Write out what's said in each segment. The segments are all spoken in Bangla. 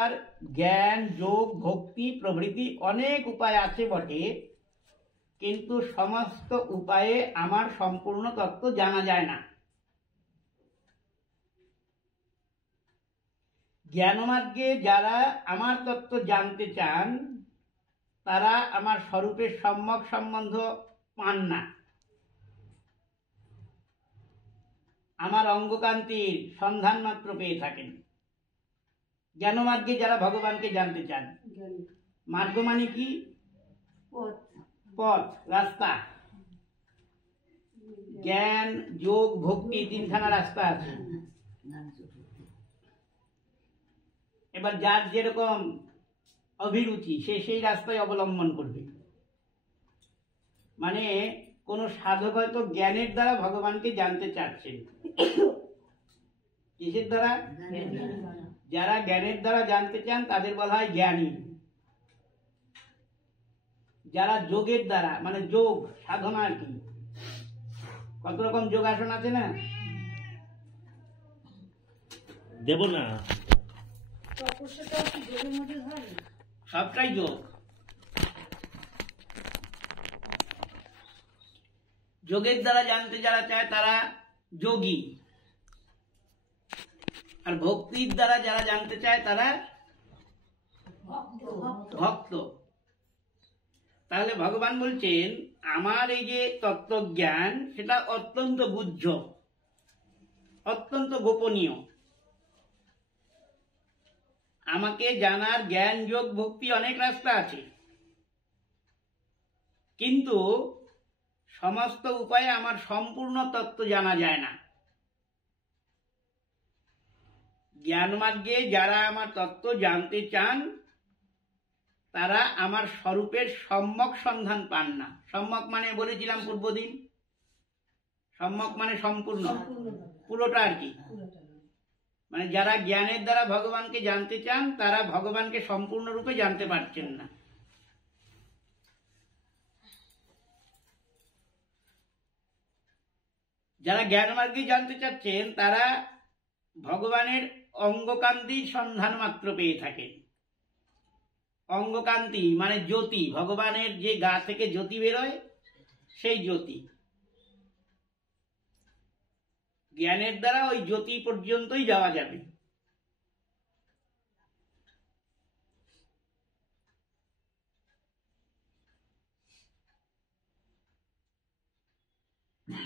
আমার জ্ঞান যোগ ভক্তি প্রভৃতি অনেক উপায় আছে বটে, কিন্তু সমস্ত উপায়ে আমার সম্পূর্ণ তত্ত্ব জানা যায় না। জ্ঞানমার্গে যারা আমার তত্ত্ব জানতে চান তারা আমার স্বরূপের সম্যক সম্বন্ধ পান না, আমার অঙ্গকান্তির সন্ধান মাত্র পেয়ে থাকেন। জ্ঞানমার্গে যারা ভগবানকে জানতে চান, মার্গ মানে কি? পথ, রাস্তা। জ্ঞান যোগ ভক্তি তিনখানা রাস্তা আছে। এবার যার যেরকম অভিরুচি সে সেই রাস্তায় অবলম্বন করবে। মানে কোন সাধক হয়তো জ্ঞানের দ্বারা ভগবানকে জানতে চাচ্ছেন। কিসের দ্বারা? যারা জ্ঞানের দ্বারা জানতে চান তাদের বলা হয় জ্ঞানী। যারা যোগের দ্বারা, মানে যোগ সাধনা আর কি, কত রকম যোগাসন আছে না? দেব না, সবটাই যোগ। যোগের দ্বারা জানতে যারা চায় তারা যোগী, আর ভক্তির দ্বারা যারা জানতে চায় তারা ভক্ত। তাহলে ভগবান বলছেন আমার এই যে তত্ত্বজ্ঞান সেটা অত্যন্ত গুহ্য, অত্যন্ত গোপনীয়। আমাকে জানার জ্ঞান যোগ ভক্তি অনেক রাস্তা আছে, কিন্তু সমস্ত উপায়ে আমার সম্পূর্ণ তত্ত্ব জানা যায় না। জ্ঞান মার্গে যারা আমার তত্ত্ব জানতে চান তারা আমার স্বরূপের সম্যক সন্ধান পান না। সম্যক মানে বলেছিলাম পূর্বদিন, সম্যক মানে সম্পূর্ণ, পুরোটা আর কি। মানে যারা জ্ঞানের দ্বারা ভগবানকে জানতে চান তারা ভগবানকে সম্পূর্ণরূপে জানতে পারছেন না। যারা জ্ঞান মার্গে জানতে চাচ্ছেন তারা ভগবানের অঙ্গকান্তির সন্ধান মাত্র পেয়ে থাকেন। অঙ্গকান্তি মানে জ্যোতি, ভগবানের যে গা থেকে জ্যোতি বেরোয় সেই জ্যোতি। জ্ঞানের দ্বারা ওই জ্যোতি পর্যন্তই যাওয়া যাবে।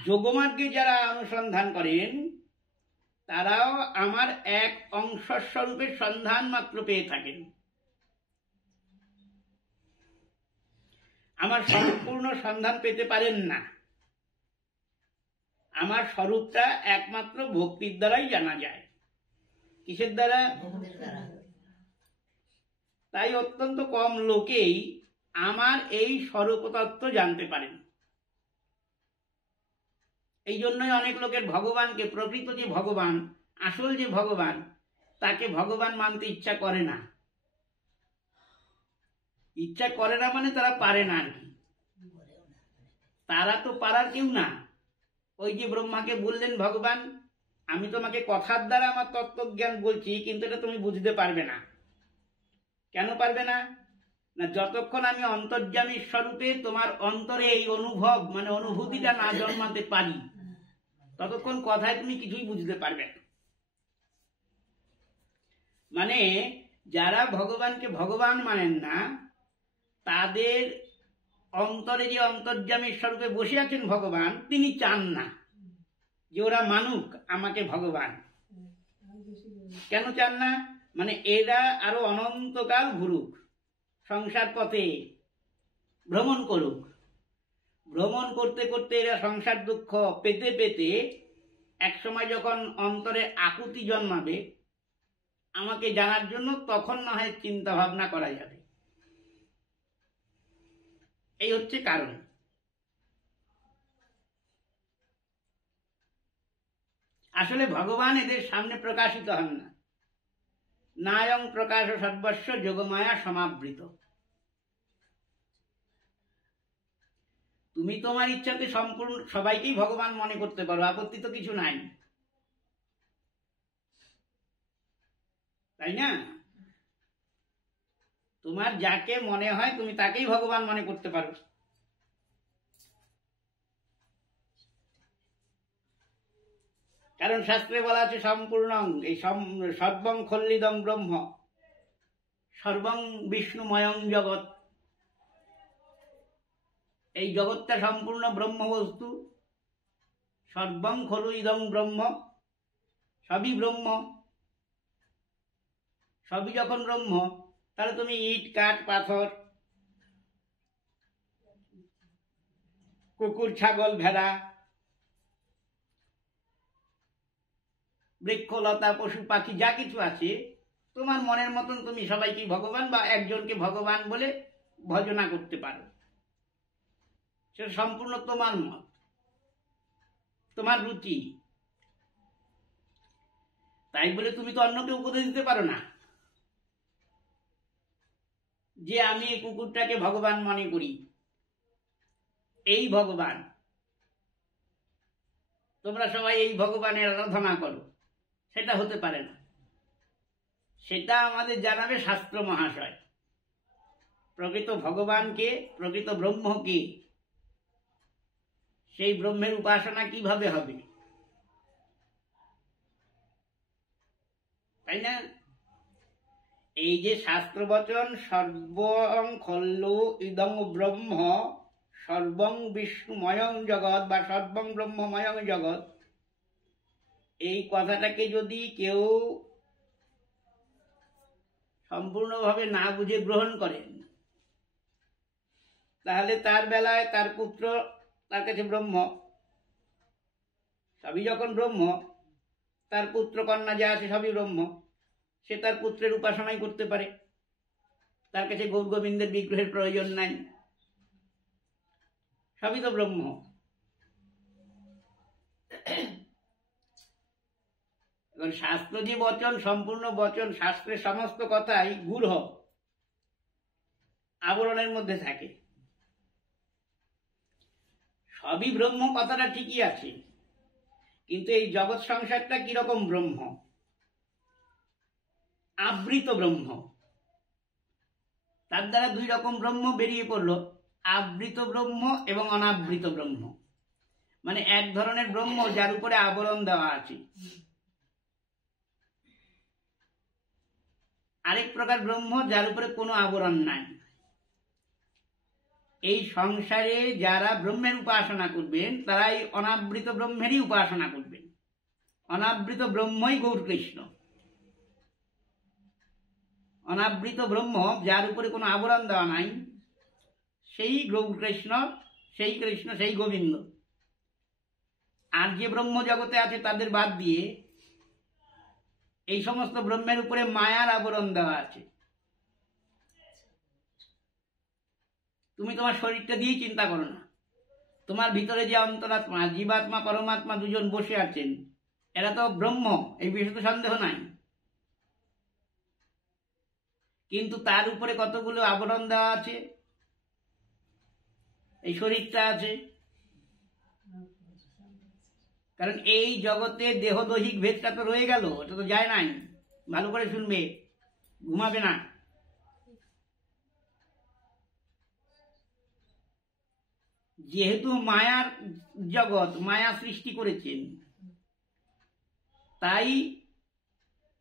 যোগমার্গে যারা অনুসন্ধান করেন তারাও আমার এক অংশস্বরূপের সন্ধান মাত্র পেয়ে থাকেন। আমার সম্পূর্ণ সন্ধান পেতে পারেন না। আমার স্বরূপটা একমাত্র ভক্তির দ্বারাই জানা যায়। কিসের দ্বারা? তাই অত্যন্ত কম লোকেই আমার এই স্বরূপ তত্ত্ব জানতে পারেন। এই জন্যই অনেক লোকের ভগবানকে, প্রকৃত যে ভগবান, আসল যে ভগবান, তাকে ভগবান মানতে ইচ্ছা করে না। ইচ্ছা করে না মানে তারা পারে না আর কি। তারা তো পারার কেউ না। ওই যে ব্রহ্মাকে বললেন ভগবান, আমি তোমাকে কথার দ্বারা আমার তত্ত্বজ্ঞান বলছি, কিন্তু এটা তুমি বুঝতে পারবে না। কেন পারবে না? না, যতক্ষণ আমি অন্তর্যামী স্বরূপে তোমার অন্তরে এই অনুভব মানে অনুভূতিটা না জন্মাতে পারি ততক্ষণ কথায় তুমি কিছুই বুঝতে পারবে না। মানে যারা ভগবানকে ভগবান মানেন না তাদের অন্তরে যে অন্তর্যামী স্বরূপে বসে আছেন ভগবান, তিনি চান না যে ওরা মানুক আমাকে ভগবান। কেন চান না? মানে এরা আরো অনন্তকাল ঘুরুক, সংসার পথে ভ্রমণ করুক। ভ্রমণ করতে করতে এরা সংসার দুঃখ পেতে পেতে একসময় যখন অন্তরে আকুতি জন্মাবে আমাকে জানার জন্য, তখন না হয় চিন্তা ভাবনা করা যাবে। এই হচ্ছে কারণ। আসলে ভগবান এদের সামনে প্রকাশিত হন না। নায়ং প্রকাশ সর্বস্ব যোগমায়া সমাবৃত। তুমি তোমার ইচ্ছাতে সম্পূর্ণ সবাইকেই ভগবান মনে করতে পারো, আপত্তি তো কিছু নাই, তাই না? তোমার যাকে মনে হয় তুমি তাকেই ভগবান মনে করতে পারো। কারণ শাস্ত্রে বলা আছে সম্পূর্ণং, এই সর্বং খল্লিদং ব্রহ্ম সর্বং বিষ্ণুময়ং জগৎ। এই জগৎটা সম্পূর্ণ ব্রহ্ম বস্তু। সর্বং খলু ইদং ব্রহ্ম, সবই ব্রহ্ম। সবই যখন ব্রহ্ম, তাহলে তুমি ইট কাঠ পাথর, কুকুর ছাগল ভেড়া, বৃক্ষলতা পশু পাখি যা কিছু আছে, তোমার মনের মতন তুমি সবাইকে ভগবান বা একজনকে ভগবান বলে ভজনা করতে পারো। সেটা সম্পূর্ণ তোমার মত, তোমার রুচি। তাই বলে তুমি তো অন্যকে উপদেশ দিতে পারো না যে আমি এই কুকুরটাকে ভগবান মনে করি, এই ভগবান, তোমরা সবাই এই ভগবানের আরাধনা করো। সেটা হতে পারে না। সেটা আমাদের জানাবে শাস্ত্র মহাশয়। প্রকৃত ভগবানকে, প্রকৃত ব্রহ্মকে, সেই ব্রহ্মের উপাসনা কিভাবে হবে, তাই না? এই যে শাস্ত্র বচন সর্বং খল্লু ইদং ব্রহ্ম সর্বং বিষ্ণুময়ং জগৎ বা সর্বং ব্রহ্মময়ং জগৎ, এই কথাটাকে যদি কেউ সম্পূর্ণভাবে না বুঝে গ্রহণ করেন, তাহলে তার বেলায় তার পুত্র তার কাছে ব্রহ্ম, সবই যখন ব্রহ্ম, তার পুত্র কন্যা যা আছে সবই ব্রহ্ম, সে তার পুত্রের উপাসনাই করতে পারে। তার কাছে গৌর গোবিন্দের বিগ্রহের প্রয়োজন নাই, সবই তো ব্রহ্ম। এখন শাস্ত্র যে বচন, সম্পূর্ণ বচন, শাস্ত্রের সমস্ত কথাই গূঢ় আবরণের মধ্যে থাকে। সবই ব্রহ্ম কথাটা ঠিকই আছে, কিন্তু এই জগৎ সংসারটা কিরকম ব্রহ্ম? আবৃত ব্রহ্ম। তার দ্বারা দুই রকম ব্রহ্ম বেরিয়ে পড়লো, আবৃত ব্রহ্ম এবং অনাবৃত ব্রহ্ম। মানে এক ধরনের ব্রহ্ম যার উপরে আবরণ দেওয়া আছে, আরেক প্রকার ব্রহ্ম যার উপরে কোনো আবরণ নাই। এই সংসারে যারা ব্রহ্মের উপাসনা করবেন তারা এই অনাবৃত ব্রহ্মেরই উপাসনা করবেন। অনাবৃত ব্রহ্মই গৌর কৃষ্ণ। অনাবৃত ব্রহ্ম যার উপরে কোনো আবরণ দেওয়া নাই, সেই গৌর কৃষ্ণ, সেই কৃষ্ণ, সেই গোবিন্দ। আর যে ব্রহ্ম জগতে আছে তাদের বাদ দিয়ে এই সমস্ত ব্রহ্মের উপরে মায়ার আবরণ দেওয়া আছে। তুমি তোমার শরীরটা দিয়ে চিন্তা করো না, তোমার ভিতরে যে অন্তরাত্মা, জীবাত্মা, পরমাত্মা দুজন বসে আছেন, এরা তো ব্রহ্ম, এই বিষয়ে তো সন্দেহ নাই। কিন্তু তার উপরে কতগুলো আবরণ দেওয়া আছে। এই শরীরটা আছে, কারণ এই জগতে দেহ দৈহিক ভেদটা তো রয়ে গেল, এটা তো যায় নাই। ভালো করে শুনবে, ঘুমাবে না। যেহেতু মায়ার জগৎ, মায়া সৃষ্টি করেছেন, তাই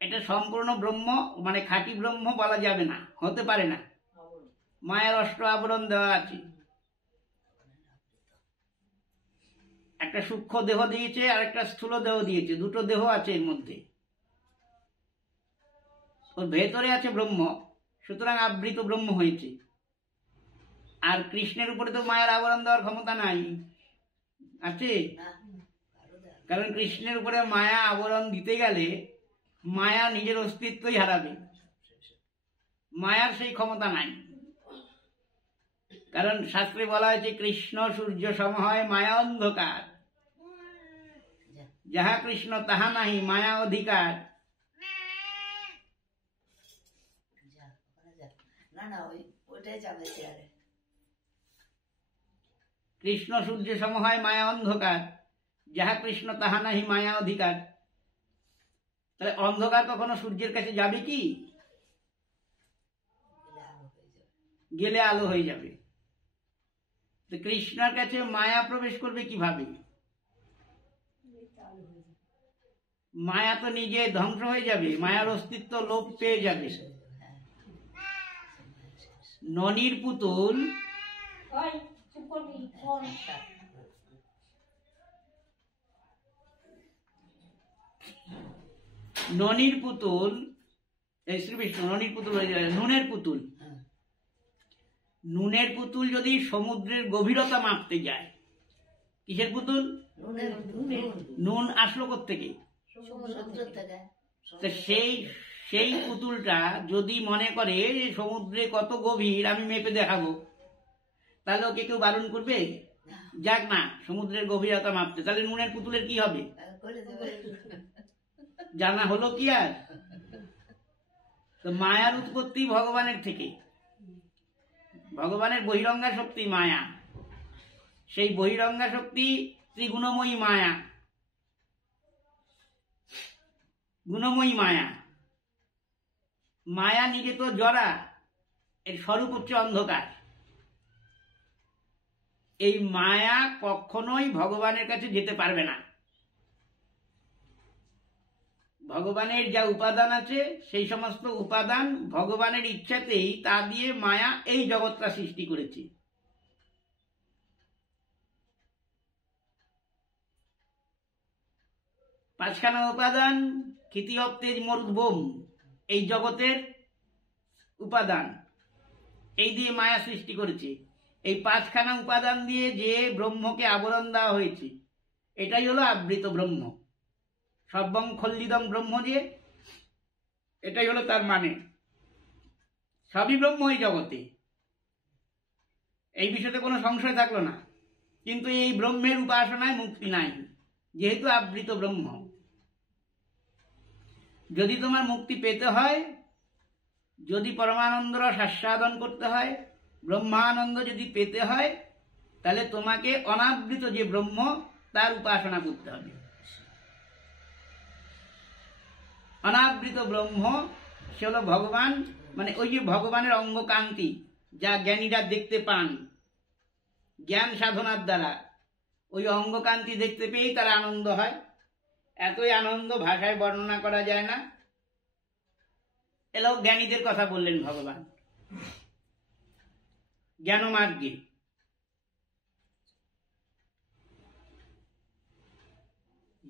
এটা সম্পূর্ণ ব্রহ্ম, মানে খাঁটি ব্রহ্ম বলা যাবে না, হতে পারে না। মায়ার অষ্ট আবরণ দেওয়া আছে। একটা সূক্ষ্ম দেহ দিয়েছে আর একটা স্থূল দেহ দিয়েছে, দুটো দেহ আছে এর মধ্যে। ওর ভেতরে আছে ব্রহ্ম, সুতরাং আবৃত ব্রহ্ম হয়েছে। আর কৃষ্ণের উপরে তো মায়ার আবরণ দেওয়ার ক্ষমতা নাই, আছে? কারণ কৃষ্ণের উপরে মায়া আবরণ দিতে গেলে মায়া নিজের অস্তিত্বই হারাবে। মায়ার সেই ক্ষমতা নাই। কারণ শাস্ত্রে বলা হয়েছে কৃষ্ণ সূর্য সম হয় মায়া অন্ধকার, যাহা কৃষ্ণ তাহা নাহি মায়া অধিকার। কৃষ্ণ সূর্য সম হয় মায়া অন্ধকার, যাহা কৃষ্ণ তাহা নাহি মায়া অধিকার। তাহলে অন্ধকার কখনো সূর্যের কাছে যাবে কি? গেলে আলো হয়ে যাবে। তো কৃষ্ণের কাছে মায়া প্রবেশ করবে কিভাবে? মায়া তো নিজে ধ্বংস হয়ে যাবে, মায়ার অস্তিত্ব লোপ পেয়ে যাবে। ননির পুতুল ননির পুতুল, এই শ্রীবিষ্ণু ননির পুতুল হয়ে যায় নুনের পুতুল। নুনের পুতুল যদি সমুদ্রের গভীরতা মাপতে যায়, কিসের পুতুল? নুন আসলো কোত্থেকে? তো সেই পুতুলটা যদি মনে করে যে সমুদ্রে কত গভীর আমি মেপে দেখাবো, তাহলে ওকে কেউ বারণ করবে? যাক না সমুদ্রের গভীরতা মাপতে, তাহলে নুনের পুতুলের কি হবে? জানা হলো কি আর? তো মায়ার উৎপত্তি ভগবানের থেকে। ভগবানের বহিরঙ্গা শক্তি মায়া, সেই বহিরঙ্গা শক্তি ত্রিগুণময়ী মায়া, গুণময়ী মায়া। মায়া নিজে তো জড়া, এর স্বরূপ হচ্ছে অন্ধকার। এই মায়া কখনোই ভগবানের কাছে যেতে পারবে না। ভগবানের যা উপাদান আছে সেই সমস্ত উপাদান ভগবানের ইচ্ছাতেই তা দিয়ে মায়া এই জগৎটা সৃষ্টি করেছে। পাঁচখানা উপাদান ক্ষিতি অপ তেজ মরুদ বোম, এই জগতের উপাদান, এই দিয়ে মায়া সৃষ্টি করেছে। এই পাঁচখানা উপাদান দিয়ে যে ব্রহ্মকে আবরণ দেওয়া হয়েছে, এটাই হলো আবৃত ব্রহ্ম। সর্বং খল্লিদং ব্রহ্ম, যে এটাই হলো তার মানে। সবই ব্রহ্ম এই জগতে, এই বিষয়তে কোনো সংশয় থাকলো না। কিন্তু এই ব্রহ্মের উপাসনায় মুক্তি নাই, যেহেতু আবৃত ব্রহ্ম। যদি তোমার মুক্তি পেতে হয়, যদি পরমানন্দ রস আস্বাদন করতে হয়, ব্রহ্মানন্দ যদি পেতে হয়, তাহলে তোমাকে অনাবৃত যে ব্রহ্ম তার উপাসনা করতে হবে। অনাবৃত ব্রহ্ম সে হলো ভগবান, মানে ওই যে ভগবানের অঙ্গকান্তি যা জ্ঞানীরা দেখতে পান জ্ঞান সাধনার দ্বারা, ওই অঙ্গকান্তি দেখতে পেয়েই তার আনন্দ হয়। এতই আনন্দ ভাষায় বর্ণনা করা যায় না। এলাও জ্ঞানীদের কথা বললেন ভগবান জ্ঞানমার্গে।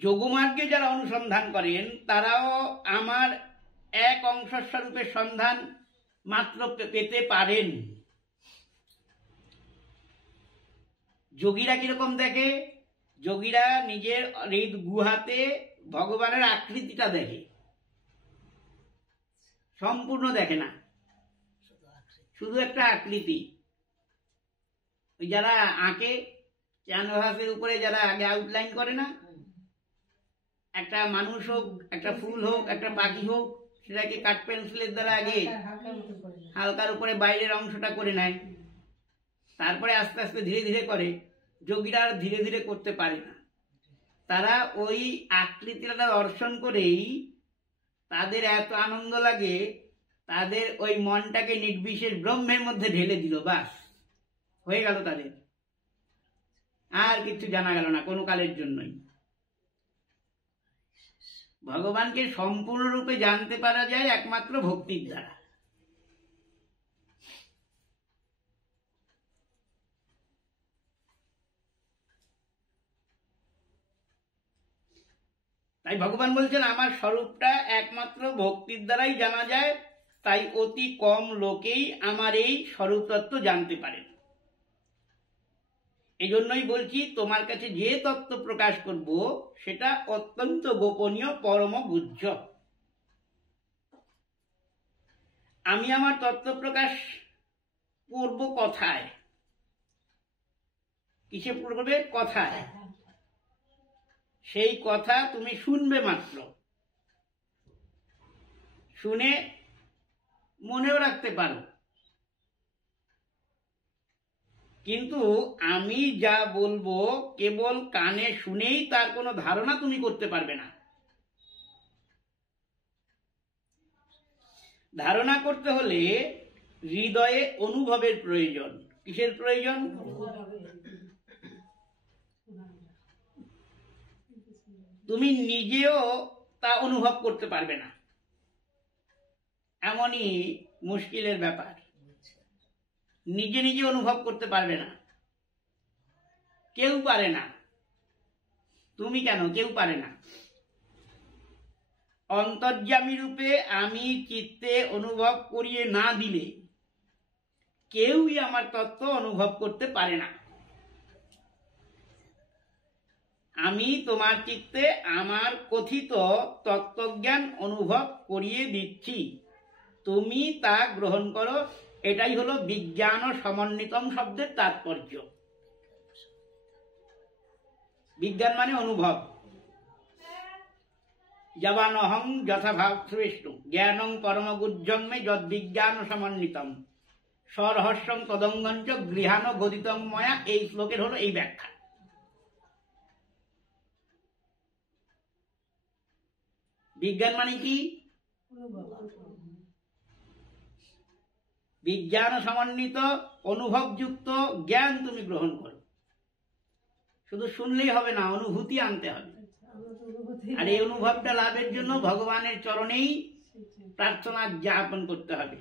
যোগমার্গে যারা অনুসন্ধান করেন তারাও আমার এক অংশস্বরূপের সন্ধান মাত্র পেতে পারেন। যোগীরা কিরকম দেখে? যোগীরা নিজের হৃদ গুহাতে ভগবানের আকৃতিটা দেখে, সম্পূর্ণ দেখে না, শুধু একটা আকৃতি। ওই যারা আঁকে ক্যানভাসের উপরে, যারা আগে আউটলাইন করে না, একটা মানুষ হোক, একটা ফুল হোক, একটা পাখি হোক, সেটাকে কাঠ পেন্সিলের দ্বারা আগে হালকার উপরে বাইরের অংশটা করে নেয়, তারপরে আস্তে আস্তে ধীরে ধীরে করে। যোগীরা আর ধীরে ধীরে করতে পারে না, তারা ওই আকৃতিটা দর্শন করেই তাদের এত আনন্দ লাগে, তাদের ওই মনটাকে নির্বিশেষ ব্রহ্মের মধ্যে ঢেলে দিল, বাস হয়ে গেল তাদের, আর কিছু জানা গেল না কোনো কালের জন্যই। ভগবানকে সম্পূর্ণরূপে জানতে পারা যায় একমাত্র ভক্তির দ্বারা। তাই ভগবান বলছেন আমার স্বরূপটা একমাত্র ভক্তির দ্বারাই জানা যায়, তাই অতি কম লোকেই আমার এই স্বরূপ তত্ত্ব জানতে পারেন। এই জন্যই বলছি তোমার কাছে যে তত্ত্ব প্রকাশ করব সেটা অত্যন্ত গোপনীয়, পরম গুহ্য। আমি আমার তত্ত্ব প্রকাশ করব কথায়। কিসে করবে? কথায়। সেই কথা তুমি শুনবে মাত্র, শুনে মনেও রাখতে পারো, কিন্তু আমি যা বলবো কেবল কানে শুনেই তার কোনো ধারণা তুমি করতে পারবে না। ধারণা করতে হলে হৃদয়ে অনুভবের প্রয়োজন। কিসের প্রয়োজন? তুমি নিজেও তা অনুভব করতে পারবে না, এমনই মুশকিলের ব্যাপার। নিজে নিজে অনুভব করতে পারবে না, কেউ পারে না। তুমি কেন, কেউ পারে না। অন্তর্যামী রূপে আমি চিত্তে অনুভব করিয়ে না দিলে কেউই আমার তত্ত্ব অনুভব করতে পারে না। আমি তোমার চিত্তে আমার কথিত তত্ত্বজ্ঞান অনুভব করিয়ে দিচ্ছি, তুমি তা গ্রহণ করো। এটাই হলো বিজ্ঞান সমন্বিতম শব্দের তাৎপর্য। বিজ্ঞান মানে অনুভব। জবানহং যথাভাব বিষ্ণু জ্ঞানং পরমগুজ্জন্মে যদ বিজ্ঞান সমন্বিতম স্বরহস্যং তদঙ্গঞ্চ গৃহাণ গদিতং ময়া। এই শ্লোকের হলো এই ব্যাখ্যা। বিজ্ঞান মানে কি? বিজ্ঞান সমন্বিত অনুভবযুক্ত জ্ঞান তুমি গ্রহণ করো। শুধু শুনলেই হবে না, অনুভূতি আনতে হবে। আর এই অনুভবটা লাভের জন্য ভগবানের চরণেই প্রার্থনা জ্ঞাপন করতে হবে।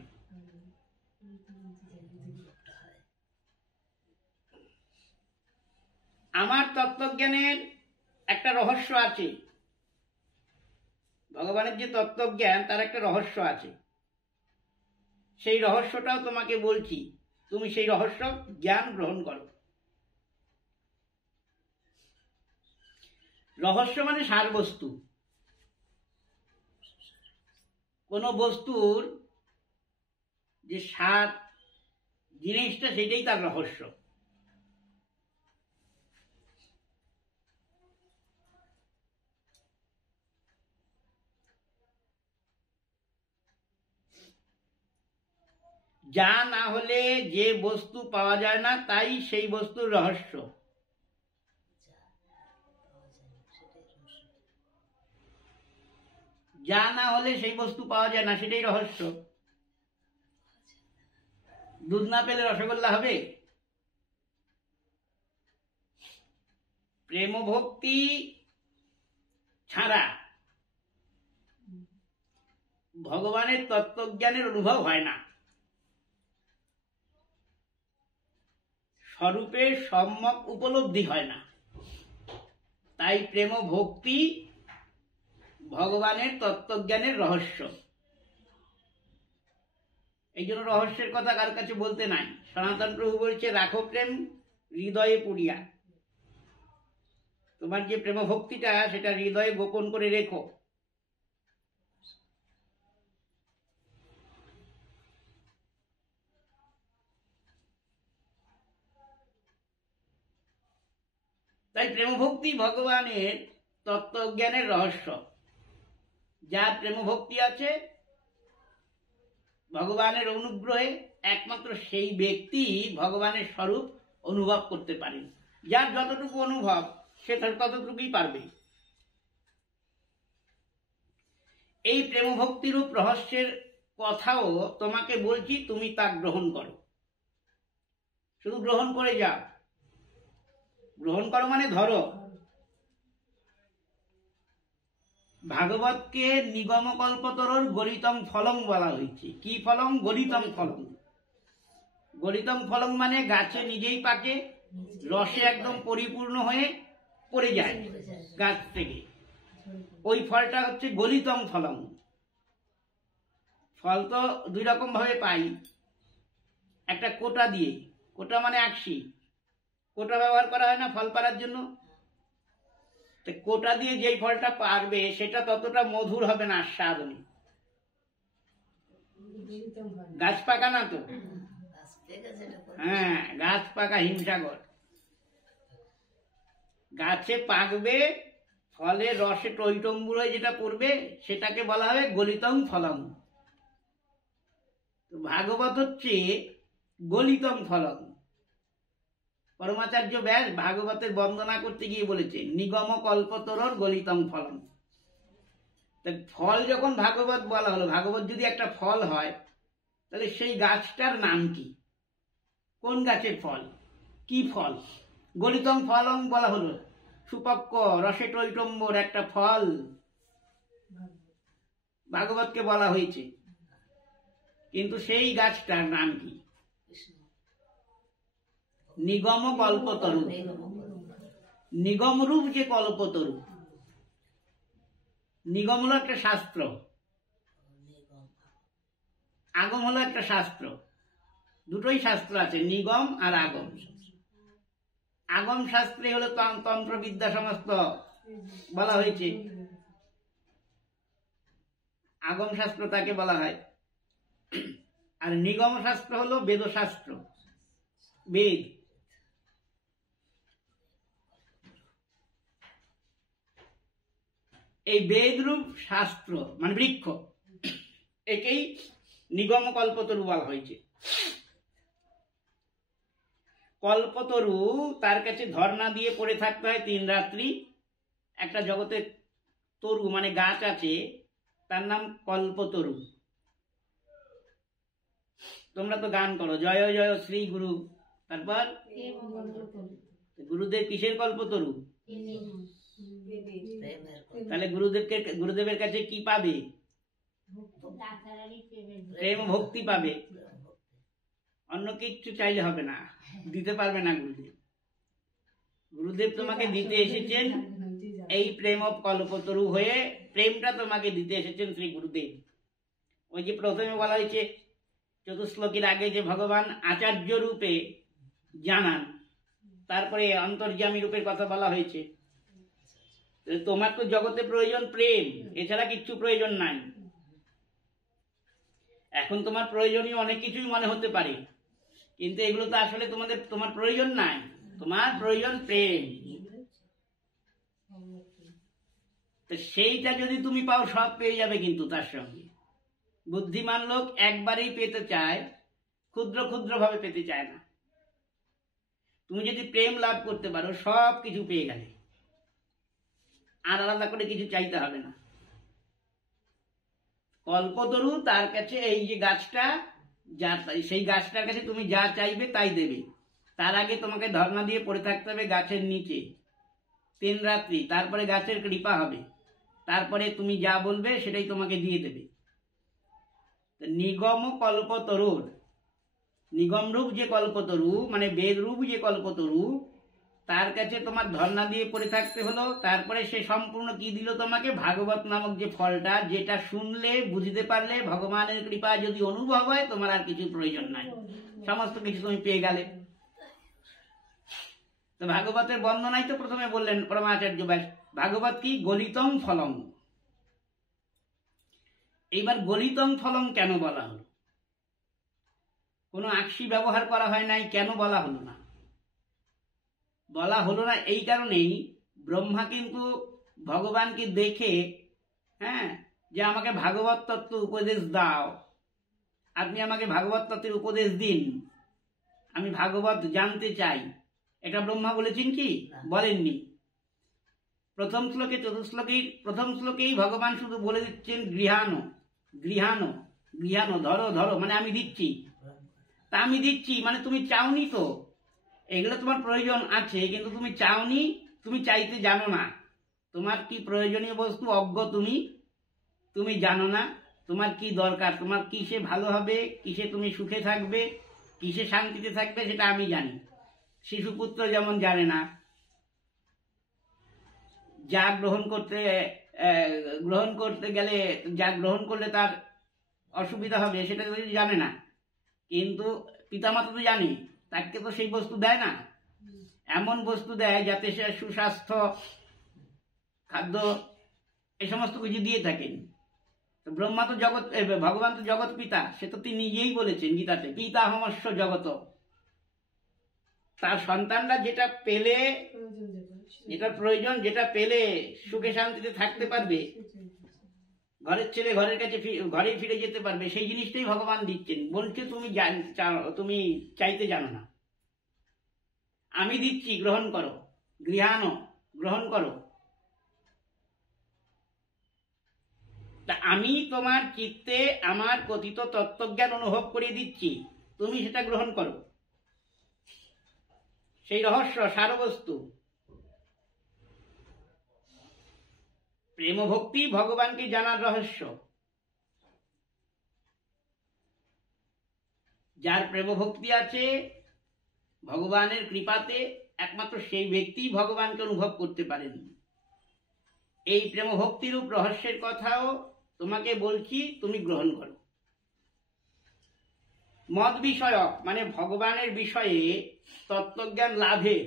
আমার তত্ত্বজ্ঞানের একটা রহস্য আছে। ভগবানের যে তত্ত্বজ্ঞান তার একটা রহস্য আছে। সেই রহস্যটাও তোমাকে বলছি, তুমি সেই রহস্য জ্ঞান গ্রহণ করো। রহস্য মানে সারবস্তু। কোন বস্তুর যে সার জিনিসটা, সেটাই তার রহস্য। যা না হলে যে বস্তু পাওয়া যায় না, তাই সেই বস্তুর রহস্য। যা না হলে সেই বস্তু পাওয়া যায় না, সেটাই রহস্য। দুধ না পেলে রসগোল্লা হবে? প্রেম ভক্তি ছাড়া ভগবানের তত্ত্বজ্ঞানের অনুভব হয় না। স্বরূপের সম্যক উপলব্ধি হয় না। তাই প্রেম ভক্তি ভগবানের তত্ত্বজ্ঞানের রহস্য। এই জন্য রহস্যের কথা কার কাছে বলতে নাই। সনাতন প্রভু বলছে, রাখো প্রেম হৃদয়ে পুরিয়া। তোমার যে প্রেম ভক্তিটা, সেটা হৃদয়ে গোপন করে রেখো। তাই প্রেমভক্তি ভগবানের তত্ত্বজ্ঞানের রহস্য। যার প্রেমভক্তি আছে, ভগবানের অনুগ্রহে একমাত্র সেই ব্যক্তি ভগবানের স্বরূপ অনুভব করতে পারে। যার যতটুকু অনুভব, সে ততটুকুই পারবে। এই প্রেমভক্তিরূপ রহস্যের কথাও তোমাকে বলছি, তুমি তা গ্রহণ করো। শুধু গ্রহণ করে যাও। গ্রহণ করো মানে ধরো। ভাগবতকে নিগম কল্পতরুর গলিতম ফলং বলা হয়েছে। কি ফলং? গলিতম ফলং। গলিতম ফলং মানে গাছে নিজেই পাকে, রসে একদম পরিপূর্ণ হয়ে পড়ে যায় গাছ থেকে। ওই ফলটা হচ্ছে গলিতম ফলং। ফল তো দুই রকম ভাবে পাই। একটা কোটা দিয়ে, কোটা মানে আকশি, কোটা ব্যবহার করা হয় না ফল পাড়ার জন্য। কোটা দিয়ে যেই ফলটা পারবে, সেটা ততটা মধুর হবে না, আস্বাদনী। গাছ পাকা না তো? হ্যাঁ, গাছ পাকা হিমসাগর। গাছে পাকবে, ফলে রসে টইটম্বুর হয়ে যেটা পড়বে, সেটাকে বলা হবে গলিতম ফলম। ভাগবত হচ্ছে গলিতম ফলম। পরমাচার্য ব্যাস ভাগবতের বন্দনা করতে গিয়ে বলেছে, নিগম কল্পতরুর গলিতম ফলম। ফল যখন ভাগবত বলা হলো, ভাগবত যদি একটা ফল হয়, তাহলে সেই গাছটার নাম কি? কোন গাছের ফল? কি ফল? গলিতং ফলং বলা হলো, সুপক্ক রসে টৈটম্বর একটা ফল ভাগবতকে বলা হয়েছে, কিন্তু সেই গাছটার নাম কি? নিগম কল্পতরু। নিগম রূপ যে কল্পতরু, নিগম হলো একটা শাস্ত্র, আগম হলো একটা শাস্ত্র। দুটোই শাস্ত্র আছে, নিগম আর আগম। আগম শাস্ত্রে হলো তন্ত্রবিদ্যা সমস্ত বলা হয়েছে, আগম শাস্ত্র তাকে বলা হয়। আর নিগম শাস্ত্র হলো বেদশাস্ত্র, বেদ। এই বেদরূপ শাস্ত্র মানে বৃক্ষ, একেই নিগম কল্পতরু বলা হয়েছে। কল্পতরু তার কাছে ধর্ণা দিয়ে পড়ে থাকতে হয় 3 রাত্রি। একটা জগতে তরু মানে গাছ আছে, তার নাম কল্পতরু। তোমরা তো গান করো, জয় জয় শ্রী গুরু, তারপর গুরুদেব কিসের কল্পতরু? তাহলে গুরুদেবের কাছে কি পাবে? প্রেম ভক্তি পাবে, অন্য কিচ্ছু চাইলে হবে না, দিতে পারবে না গুরুদেব। গুরুদেব তোমাকে দিতে এসেছেন এই প্রেম কল্পতরু হয়ে, প্রেমটা তোমাকে দিতে এসেছেন শ্রী গুরুদেব। ওই যে প্রথমে বলা হয়েছে চতুশ্লোকের আগে যে ভগবান আচার্য রূপে জানান, তারপরে অন্তর্যামী রূপের কথা বলা হয়েছে। তোমার তো জগতে প্রয়োজন প্রেম, এছাড়া কিচ্ছু প্রয়োজন নাই। এখন তোমার প্রয়োজনীয় অনেক কিছুই মনে হতে পারে, কিন্তু এগুলো তো আসলে তোমার প্রয়োজন নাই, তোমার প্রয়োজন প্রেম। তো সেইটা যদি তুমি পাও, সব পেয়ে যাবে। কিন্তু তার সঙ্গে বুদ্ধিমান লোক একবারেই পেতে চায়, ক্ষুদ্র ক্ষুদ্র ভাবে পেতে চায় না। তুমি যদি প্রেম লাভ করতে পারো, সব কিছু পেয়ে গেলে, আর আলাদা করে কিছু চাইতে হবে না। কল্পতরু তার কাছে এই যে গাছটা, সেই গাছটার কাছে তুমি যা চাইবে তাই দেবে। তার আগে তোমাকে ধর্ণা দিয়ে পড়ে থাকতে হবে গাছের নিচে 3 রাত্রি, তারপরে গাছের কৃপা হবে, তারপরে তুমি যা বলবে সেটাই তোমাকে দিয়ে দেবে। নিগম কল্পতরুর, নিগম রূপ যে কল্পতরু মানে বেদ রূপ যে কল্পতরু, তার কাছে তোমার ধর্ণা দিয়ে পড়ে থাকতে হলো। তারপরে সে সম্পূর্ণ কি দিল তোমাকে? ভাগবত নামক যে ফলটা, যেটা শুনলে বুঝতে পারলে ভগবানের কৃপা যদি অনুভব হয়, তোমার আর কিছু প্রয়োজন নাই, সমস্ত কিছু তুমি পেয়ে গেলে। তো ভাগবতের বর্ণনাই তো প্রথমে বললেন পরমাচার্য ব্যাস, ভাগবত কি? গলিতং ফলং। এইবার গলিতং ফলং কেন বলা হলো? কোনো আকসি ব্যবহার করা হয় নাই, কেন বলা হলো না? বলা হলো না এই কারণেই, ব্রহ্মা কিন্তু ভগবানকে দেখে, যে আমাকে ভাগবত তত্ত্ব উপদেশ দাও, আপনি আমাকে ভাগবত তত্ত্বের উপদেশ দিন, আমি ভাগবত জানতে চাই, এটা ব্রহ্মা বলেছেন কি? বলেননি। প্রথম শ্লোকে, চতুশ্লোকীর প্রথম শ্লোকেই ভগবান শুধু বলে দিচ্ছেন গৃহানো, গৃহানো, গৃহানো, ধরো ধরো, মানে আমি দিচ্ছি। তা আমি দিচ্ছি মানে তুমি চাওনি তো, এগুলো তোমার প্রয়োজন আছে, কিন্তু তুমি চাওনি, তুমি চাইতে জানো না। তোমার কি প্রয়োজনীয় বস্তু অজ্ঞ, তুমি জানো না তোমার কি দরকার, তোমার কিসে ভালো হবে, কিসে তুমি সুখে থাকবে, কিসে শান্তিতে থাকবে, সেটা আমি জানি। শিশুপুত্র যেমন জানে না যা গ্রহণ করতে গেলে, যা গ্রহণ করলে তার অসুবিধা হবে, সেটা জানে না, কিন্তু পিতামাতা তো জানে, তাকে তো সেই বস্তু দেয় না। এমন বস্তু দেয় যাতে সে সুস্বাস্থ্য, খাদ্য, এই সমস্ত কিছু দিয়ে থাকেন। ব্রহ্মা তো জগৎ, ভগবান তো জগৎ পিতা, সে তো তিনি নিজেই বলেছেন গীতাতে, পিতাহমস্য জগত। তার সন্তানরা যেটা পেলে, যেটা প্রয়োজন, যেটা পেলে সুখে শান্তিতে থাকতে পারবে, ঘরের ছেলে ঘরের কাছে ঘরে ফিরে যেতে পারবে, সেই জিনিসটাই ভগবান দিচ্ছেন। বলছে তুমি চাইতে জানো না, আমি দিচ্ছি, গ্রহণ করো, গৃহানো, গ্রহণ করো। তা আমি তোমার চিত্তে আমার কথিত তত্ত্বজ্ঞান অনুভব করিয়ে দিচ্ছি, তুমি সেটা গ্রহণ করো। সেই রহস্য সারবস্তু প্রেম ভক্তি ভগবানকে জানার রহস্য। যার প্রেম ভক্তি আছে ভগবানের কৃপাতে একমাত্র সেই ব্যক্তি ভগবানকে অনুভব করতে পারেন। এই প্রেম ভক্তিরূপ রহস্যের কথাও তোমাকে বলছি, তুমি গ্রহণ করো। মদ বিষয়ক মানে ভগবানের বিষয়ে তত্ত্বজ্ঞান লাভের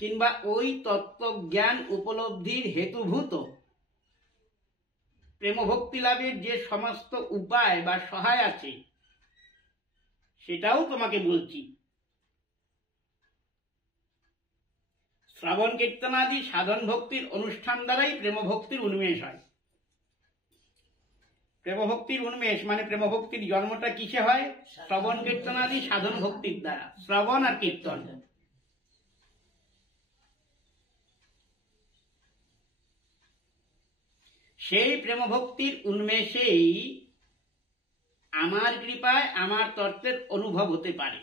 কিংবা ওই তত্ত্বজ্ঞান উপলব্ধির হেতুভূত প্রেম ভক্তি লাভের যে সমস্ত উপায় বা সহায় আছে সেটাও তোমাকে বলছি। শ্রবণ কীর্তনাদি সাধন ভক্তির অনুষ্ঠান দ্বারাই প্রেম ভক্তির উন্মেষ হয়। প্রেম ভক্তির উন্মেষ মানে প্রেম ভক্তির জন্মটা কিসে হয়? শ্রবণ কীর্তনাদি সাধন ভক্তির দ্বারা। শ্রবণ আর কীর্তন। সেই প্রেম ভক্তির উন্মেষেই আমার কৃপায় আমার তত্ত্বের অনুভব হতে পারে।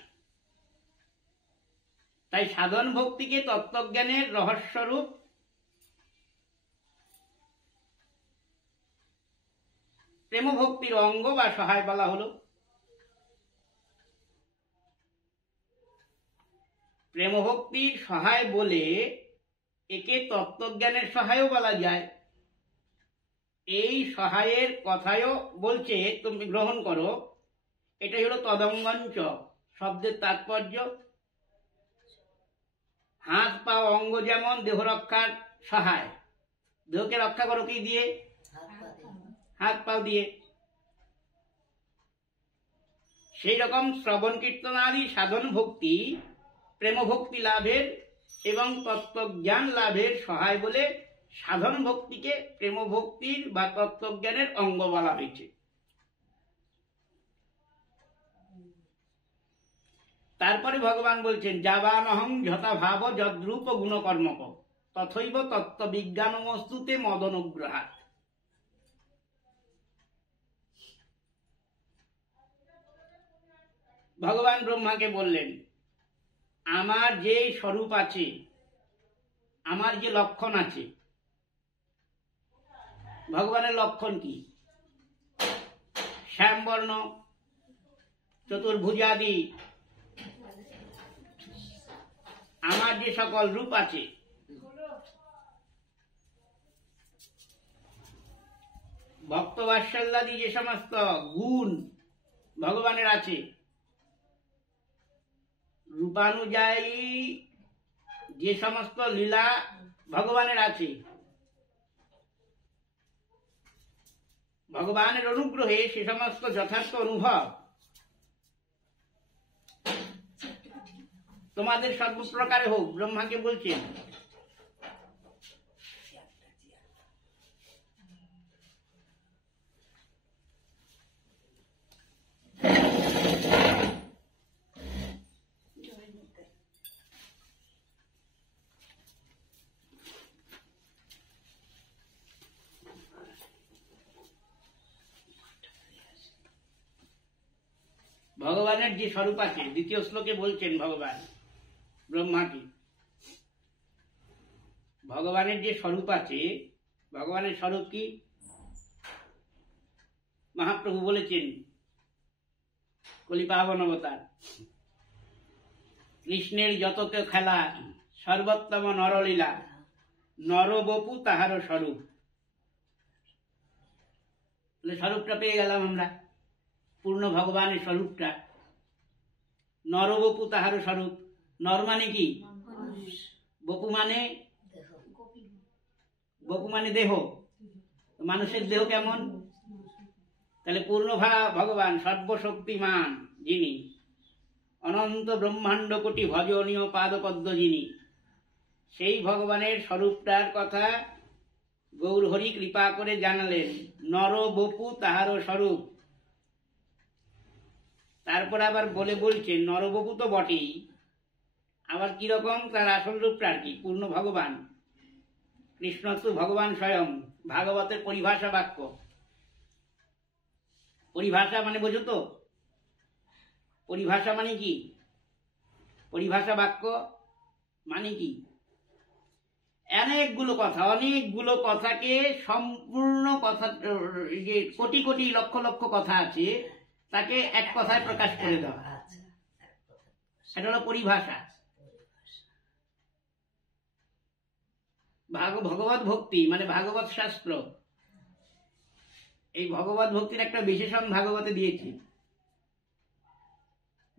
তাই সাধন ভক্তিকে তত্ত্বজ্ঞানের রহস্যরূপ প্রেম ভক্তির অঙ্গ বা সহায় বলা হলো। প্রেম ভক্তির সহায় বলে একে তত্ত্বজ্ঞানের সহায়ও বলা যায়। এই সহায়ের কথায়ও বলছে তুমি গ্রহণ করো। এটাই হলো তদঙ্গঞ্চ শব্দের তাৎপর্য। হাত পা অঙ্গ যেমন দেহ রক্ষার সহায়, দেহকে রক্ষা করো কি দিয়ে? হাত পা দিয়ে। সেই রকম শ্রবণ কীর্তনাদি সাধন ভক্তি প্রেম ভক্তি লাভের এবং তত্ত্বজ্ঞান লাভের সহায় বলে সাধন ভক্তিকে প্রেম ভক্তির বা তত্ত্বজ্ঞানের অঙ্গ বলা হয়েছে। তারপরে ভগবান বলছেন যাবানহং যথা ভাব যদ্রূপ গুণকর্মক তথৈব তত্ত্ববিজ্ঞানমস্তুতে মদনুগ্রহাৎ। ভগবান ব্রহ্মাকে বললেন আমার যে স্বরূপ আছে, আমার যে লক্ষণ আছে, ভগবানের লক্ষণ কি? শ্যামবর্ণ, চতুর্ভুজাদি আমার যে সকল রূপ আছে, ভক্তবাৎসল্যাদি যে সমস্ত গুণ ভগবানের আছে, রূপানুযায়ী যে সমস্ত লীলা ভগবানের আছে, ভগবানের অনুগ্রহে সে সমস্ত যথার্থ অনুভব তোমাদের সর্বপ্রকারে হোক, ব্রহ্মাকে বলছেন। ভগবানের যে স্বরূপ আছে, দ্বিতীয় শ্লোকে বলছেন ভগবান ব্রহ্মাকে, ভগবানের যে স্বরূপ আছে, ভগবানের স্বরূপ কি? মহাপ্রভু বলেছেন কলিপাবন অবতার, কৃষ্ণের যত খেলা সর্বোত্তম নরলীলা, নরবপু তাহার স্বরূপ। স্বরূপটা পেয়ে গেলাম আমরা, পূর্ণ ভগবানের স্বরূপটা। নরবপু তাহার স্বরূপ। নর মানে কি? বপু মানে? বপু মানে দেহ। মানুষের দেহ কেমন? তাহলে পূর্ণ ভগবান সর্বশক্তিমান যিনি, অনন্ত ব্রহ্মাণ্ড কোটি ভজনীয় পাদপদ্ম যিনি, সেই ভগবানের স্বরূপটার কথা গৌরহরি কৃপা করে জানালেন। নরবপু তাহার স্বরূপ। তারপর আবার বলছেন নরবপু তো বটেই, আবার কিরকম তার আসল রূপটা আর কি? পূর্ণ ভগবান। কৃষ্ণ তো ভগবান স্বয়ং, ভাগবতের পরিভাষা বাক্য। পরিভাষা মানে বোঝো তো? পরিভাষা মানে কি? পরিভাষা বাক্য মানে কি? অনেকগুলো কথাকে সম্পূর্ণ কথা, যে কোটি কোটি লক্ষ লক্ষ কথা আছে, তাকে এক কথায় প্রকাশ করে দেওয়া, এটা হলো পরিভাষা। ভগবত ভক্তি মানে ভাগবত শাস্ত্র, এই ভগবত ভক্তির একটা বিশেষণ ভাগবতে দিয়েছি।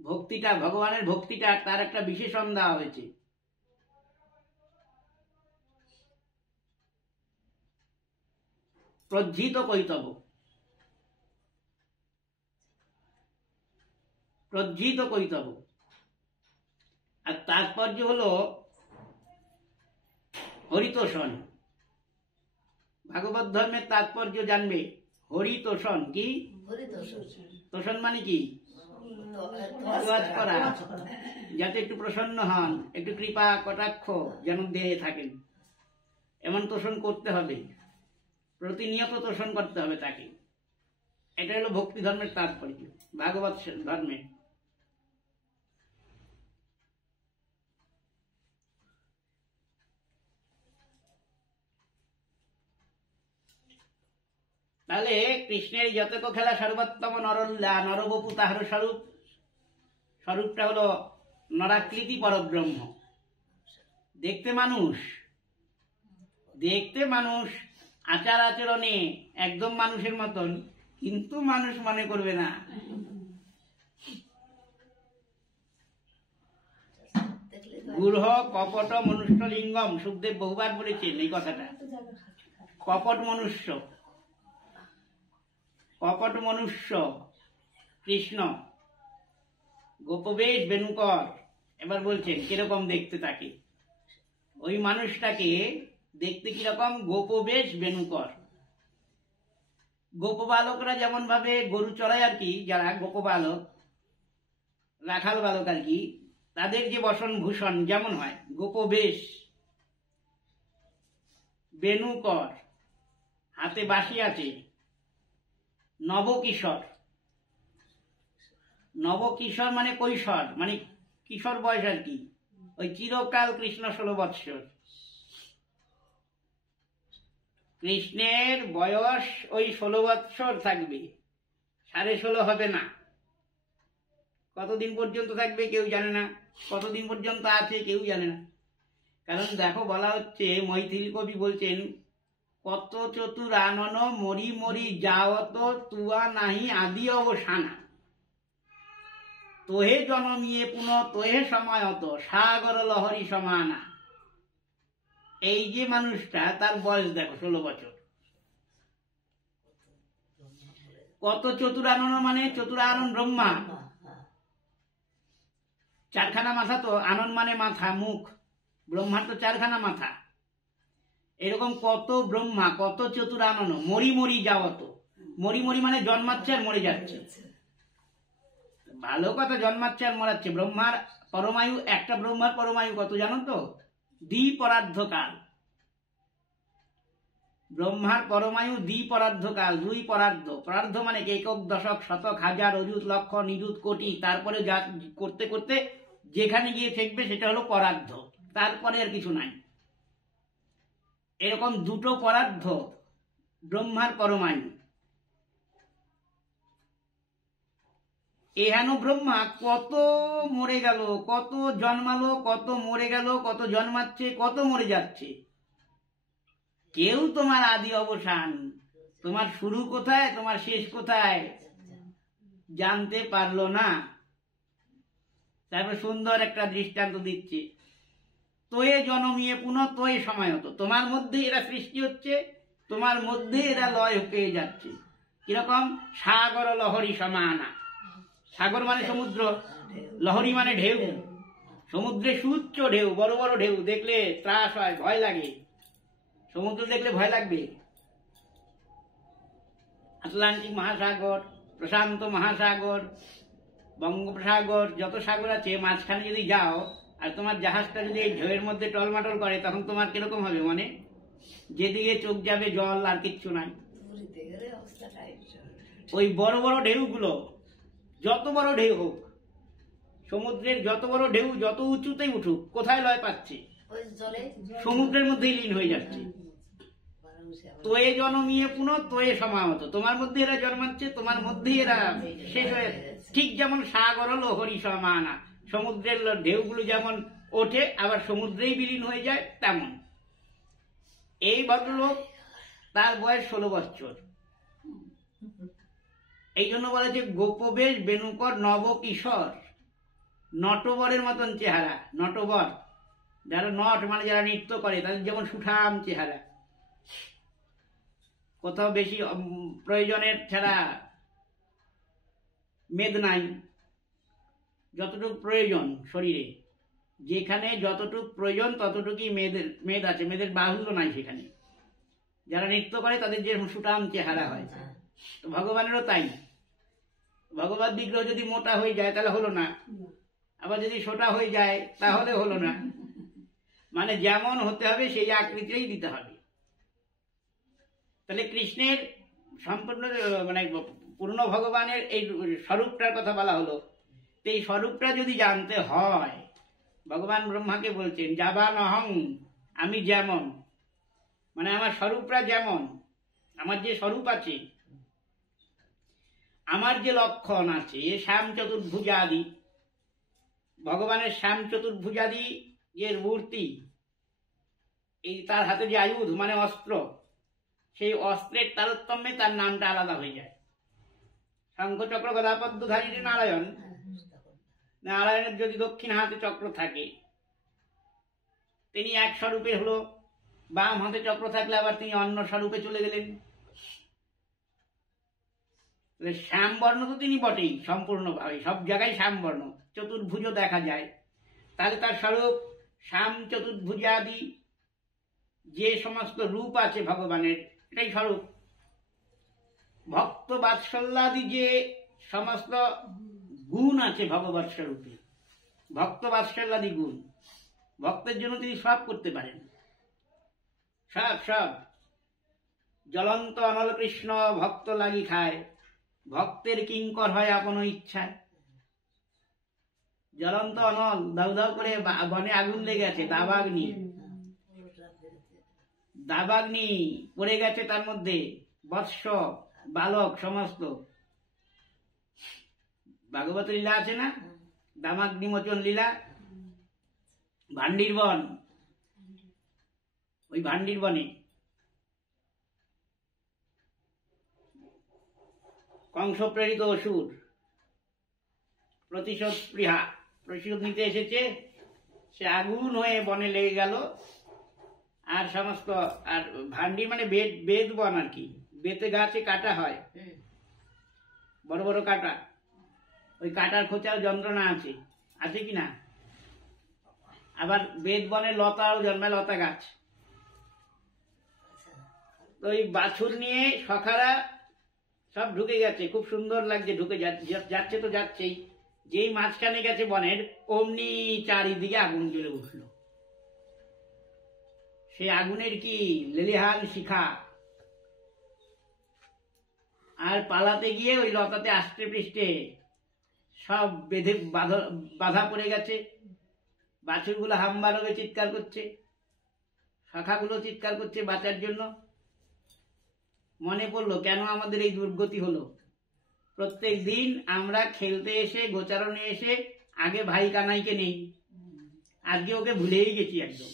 ভক্তিটা, ভগবানের ভক্তিটা, তার একটা বিশেষণ দেওয়া হয়েছে। প্রজ্জিত কৈতব, প্রজ্জিত কৈতব। আর তাৎপর্য হলো হরিতোষণ। ভাগবত ধর্মের তাৎপর্য জানবে। হরিতোষণ কি? তোষণ মানে কি? করা, যাতে একটু প্রসন্ন হন, একটু কৃপা কটাক্ষ যেন দিয়ে থাকেন, এমন তোষণ করতে হবে, প্রতিনিয়ত তোষণ করতে হবে তাকে। এটা হলো ভক্তি ধর্মের তাৎপর্য ভাগবত ধর্মে। তাহলে কৃষ্ণের যতক খেলা সর্বোত্তম নরল্লা নরবপু তাহার স্বরূপ, স্বরূপটা হলো নরাকৃতি পরব্রহ্ম। দেখতে মানুষ, দেখতে মানুষ, আচার আচরণে একদম মানুষের মতন, কিন্তু মানুষ মনে করবে না। গূঢ় কপট মনুষ্য লিঙ্গম, সুখদেব বহুবার বলেছেন এই কথাটা। কপট মনুষ্য, কপট মনুষ্য কৃষ্ণ, গোপবেশ বেণুকর। এবার বলছেন কিরকম দেখতে তাকে, ওই মানুষটাকে দেখতে কিরকম? গোপবেশ বেণুকর। গোপবালকরা যেমন ভাবে গরু চড়ায় আর কি, যারা গোপবালক, রাখাল বালক আর কি, তাদের যে বসন ভূষণ যেমন হয়, গোপবেশ বেণুকর, হাতে বাঁশি আছে। নবকিশোর, নবকিশোর মানে কৈশোর, মানে কিশোর বয়স আর কি, ওই চিরকাল কৃষ্ণ 16 বৎসর। কৃষ্ণের বয়স ওই 16 বৎসর থাকবে, 16.5 হবে না। কতদিন পর্যন্ত থাকবে কেউ জানে না, কতদিন পর্যন্ত আছে কেউ জানে না। কারণ দেখো বলা হচ্ছে, মৈথিলি কবি বলছেন, কত চতুর আনন মরি মরি যাওত তুয়া নাহি আদি অবসানা, তোহে জনমিয়ে পুনঃ তোহে সময়ত সাগর লহরী সমানা। এই যে মানুষটা, তার বয়স দেখো 16 বছর। কত চতুরানন মানে চতুরানন ব্রহ্মা, চারখানা মাথা তো, আনন মানে মাথা, মুখ, ব্রহ্মার তো 4খানা মাথা। এরকম কত ব্রহ্মা, কত চতুরানন, মরি মরি যাওত। মরি মরি মানে জন্মাচ্ছে আর মরে যাচ্ছে। ভালো কথা, জন্মাচ্ছে আর মরাচ্ছে। ব্রহ্মার পরমায়ু, একটা ব্রহ্মার পরমায়ু কত জানো তো? দ্বিপরার্ধকাল। ব্রহ্মার পরমায়ু দ্বিপরার্ধকাল, 2 পরার্ধ। পরার্ধ মানে একক, দশক, শতক, হাজার, অযুত, লক্ষ, নিযুত, কোটি, তারপরে যা করতে করতে যেখানে গিয়ে ঠেকবে সেটা হলো পরার্ধ, তারপরে আর কিছু নাই। এরকম 2টো পরার্ধ ব্রহ্মার পরমায়ু। এহেন ব্রহ্মা কত মরে গেল, কত জন্মালো, কত মরে গেল, কত জন্মাচ্ছে, কত মরে যাচ্ছে। কেউ তোমার আদি অবসান, তোমার শুরু কোথায়, তোমার শেষ কোথায় জানতে পারলো না। তারপর সুন্দর একটা দৃষ্টান্ত দিচ্ছে, তোয়ে জনমিয়ে পুনঃ তোয়ে সময়ত। তোমার মধ্যে এরা সৃষ্টি হচ্ছে, তোমার মধ্যে এরা লয় হয়ে যাচ্ছে। কিরকম? সাগর লহরী সমানা। সাগর মানে সমুদ্র, লহরী মানে ঢেউ। সমুদ্রে সুউচ্চ ঢেউ, বড় বড় ঢেউ, দেখলে ত্রাস হয়, ভয় লাগে। সমুদ্র দেখলে ভয় লাগবে। আটলান্টিক মহাসাগর, প্রশান্ত মহাসাগর, বঙ্গোপসাগর, যত সাগর আছে, মাঝখানে যদি যাও আর তোমার জাহাজটা যদি এই ঢেউয়ের মধ্যে টলমাটল করে, তখন তোমার কিরকম হবে? মানে যেদিকে চোখ যাবে জল, আর কিচ্ছু নাই। ওই বড় বড় ঢেউগুলো, যত বড় ঢেউ হোক, সমুদ্রের যত বড় ঢেউ যত উঁচুতেই উঠুক, কোথায় লয় পাচ্ছে? সমুদ্রের মধ্যেই লীন হয়ে যাচ্ছে। তোয়ে জন্মিয়ে পুনঃ তোয়ে সমাহত, তোমার মধ্যে এরা জন্মাচ্ছে, তোমার মধ্যেই এরা শেষ হয়ে। ঠিক যেমন সাগর হলো হরি সমানা, সমুদ্রের ঢেউগুলো যেমন ওঠে আবার সমুদ্রেই বিলীন হয়ে যায়, তেমন এই ভদ্রলোক, তার বয়স 16 বছর। এই জন্য বলে যে গোপবেশ বেণুকর নব কিশোর, নটবরের মতন চেহারা। নটবর যারা নট মানে যারা নৃত্য করে, তাদের যেমন সুঠাম চেহারা, কোথাও বেশি প্রয়োজনের ছাড়া মেদ নাই, যতটুকু প্রয়োজন শরীরে, যেখানে যতটুকু প্রয়োজন ততটুকুই মেদ আছে, মেদের বাহুল্য নাই সেখানে। যারা নৃত্য করে তাদের যে সুঠাম চেহারা হয়, তো ভগবানেরও তাই। ভগবত বিগ্রহ যদি মোটা হয়ে যায় তাহলে হলো না, আবার যদি ছোটা হয়ে যায় তাহলে হলো না। মানে যেমন হতে হবে সেই আকৃতিই দিতে হবে। তাহলে কৃষ্ণের সম্পূর্ণ মানে পূর্ণ ভগবানের এই স্বরূপটার কথা বলা হলো। তো এই স্বরূপটা যদি জানতে হয়, ভগবান ব্রহ্মাকে বলছেন যাবান অহং, আমি যেমন, মানে আমার স্বরূপটা যেমন, আমার যে স্বরূপ আছে, আমার যে লক্ষণ আছে, শ্যাম চতুর্ভুজাদি, ভগবানের শ্যাম চতুর্ভুজাদি যে মূর্তি, এই তার হাতে যে আয়ুধ মানে অস্ত্র, সেই অস্ত্রের তারতম্যে তার নামটা আলাদা হয়ে যায়। শঙ্খচক্র গদাপদ্মধারী নারায়ণ, নারায়ণের যদি দক্ষিণ হাতে চক্র থাকে তিনি এক স্বরূপে হলো, বাম হাতে চক্র থাকলে আবার তিনি অন্য স্বরূপে চলে গেলেন। শ্যাম বর্ণ তো তিনি বটেই সম্পূর্ণভাবে, সব জায়গায় শ্যাম বর্ণ, চতুর্ভুজ দেখা যায়। তাহলে তার স্বরূপ শ্যাম চতুর্ভুজাদি যে সমস্ত রূপ আছে ভগবানের, এটাই স্বরূপ। ভক্ত বাৎসল্যাদি যে সমস্ত গুণ আছে ভগবৎ স্বরূপে, ভক্ত বাৎসল্যাদি গুণ, ভক্তের জন্য তিনি সব করতে পারেন, সব সব। জ্বলন্ত অনল কৃষ্ণ ভক্ত লাগি খায়, ভক্তের কিঙ্কর হয় আপন ইচ্ছায়। জ্বলন্ত অনল, দাউ দাউ করে বনে আগুন লেগে আছে, দাবাগ্নি, দাবাগ্নি পড়ে গেছে, তার মধ্যে বৎস বালক সমস্ত। ভাগবত লীলা আছে না, দামাগ্নি মোচন লীলা, ভান্ডির বন, ওই ভান্ডির বনে কংস প্রেরিত অসুর প্রতিশোধ স্পৃহা, প্রতিশোধ নিতে এসেছে, সে আগুন হয়ে বনে লেগে গেল। আর সমস্ত, আর ভান্ডি মানে বেদ বন আর কি, বেতে গাছে কাটা হয়, বড় বড় কাটা, ওই কাটার খোঁচাও যন্ত্রণা আছে, আছে কি না? আবার বেদ বনে লতাও জন্মায়, লতা গাছ। তো ওই বাছুর নিয়ে সখারা সব ঢুকে গেছে, খুব সুন্দর লাগছে, ঢুকে যাচ্ছে তো যাচ্ছেই, যেই মাঝখানে গেছে বনের, অমনি চারিদিকে আগুন জ্বলে উঠল। সেই আগুনের কি লেলিহান শিখা, আর পালাতে গিয়ে ওই লতাতে আষ্টে পৃষ্ঠে সব বেঁধে বাধা পড়ে গেছে। বাছুরগুলো হাম্বারবে চিৎকার করছে, শাখাগুলো চিৎকার করছে বাঁচার জন্য। মনে পড়লো কেন আমাদের এই দুর্গতি হলো। প্রত্যেক দিন আমরা খেলতে এসে, গোচারণে এসে আগে ভাই কানাইকে নেই, আজকে ওকে ভুলেই গেছি একদম,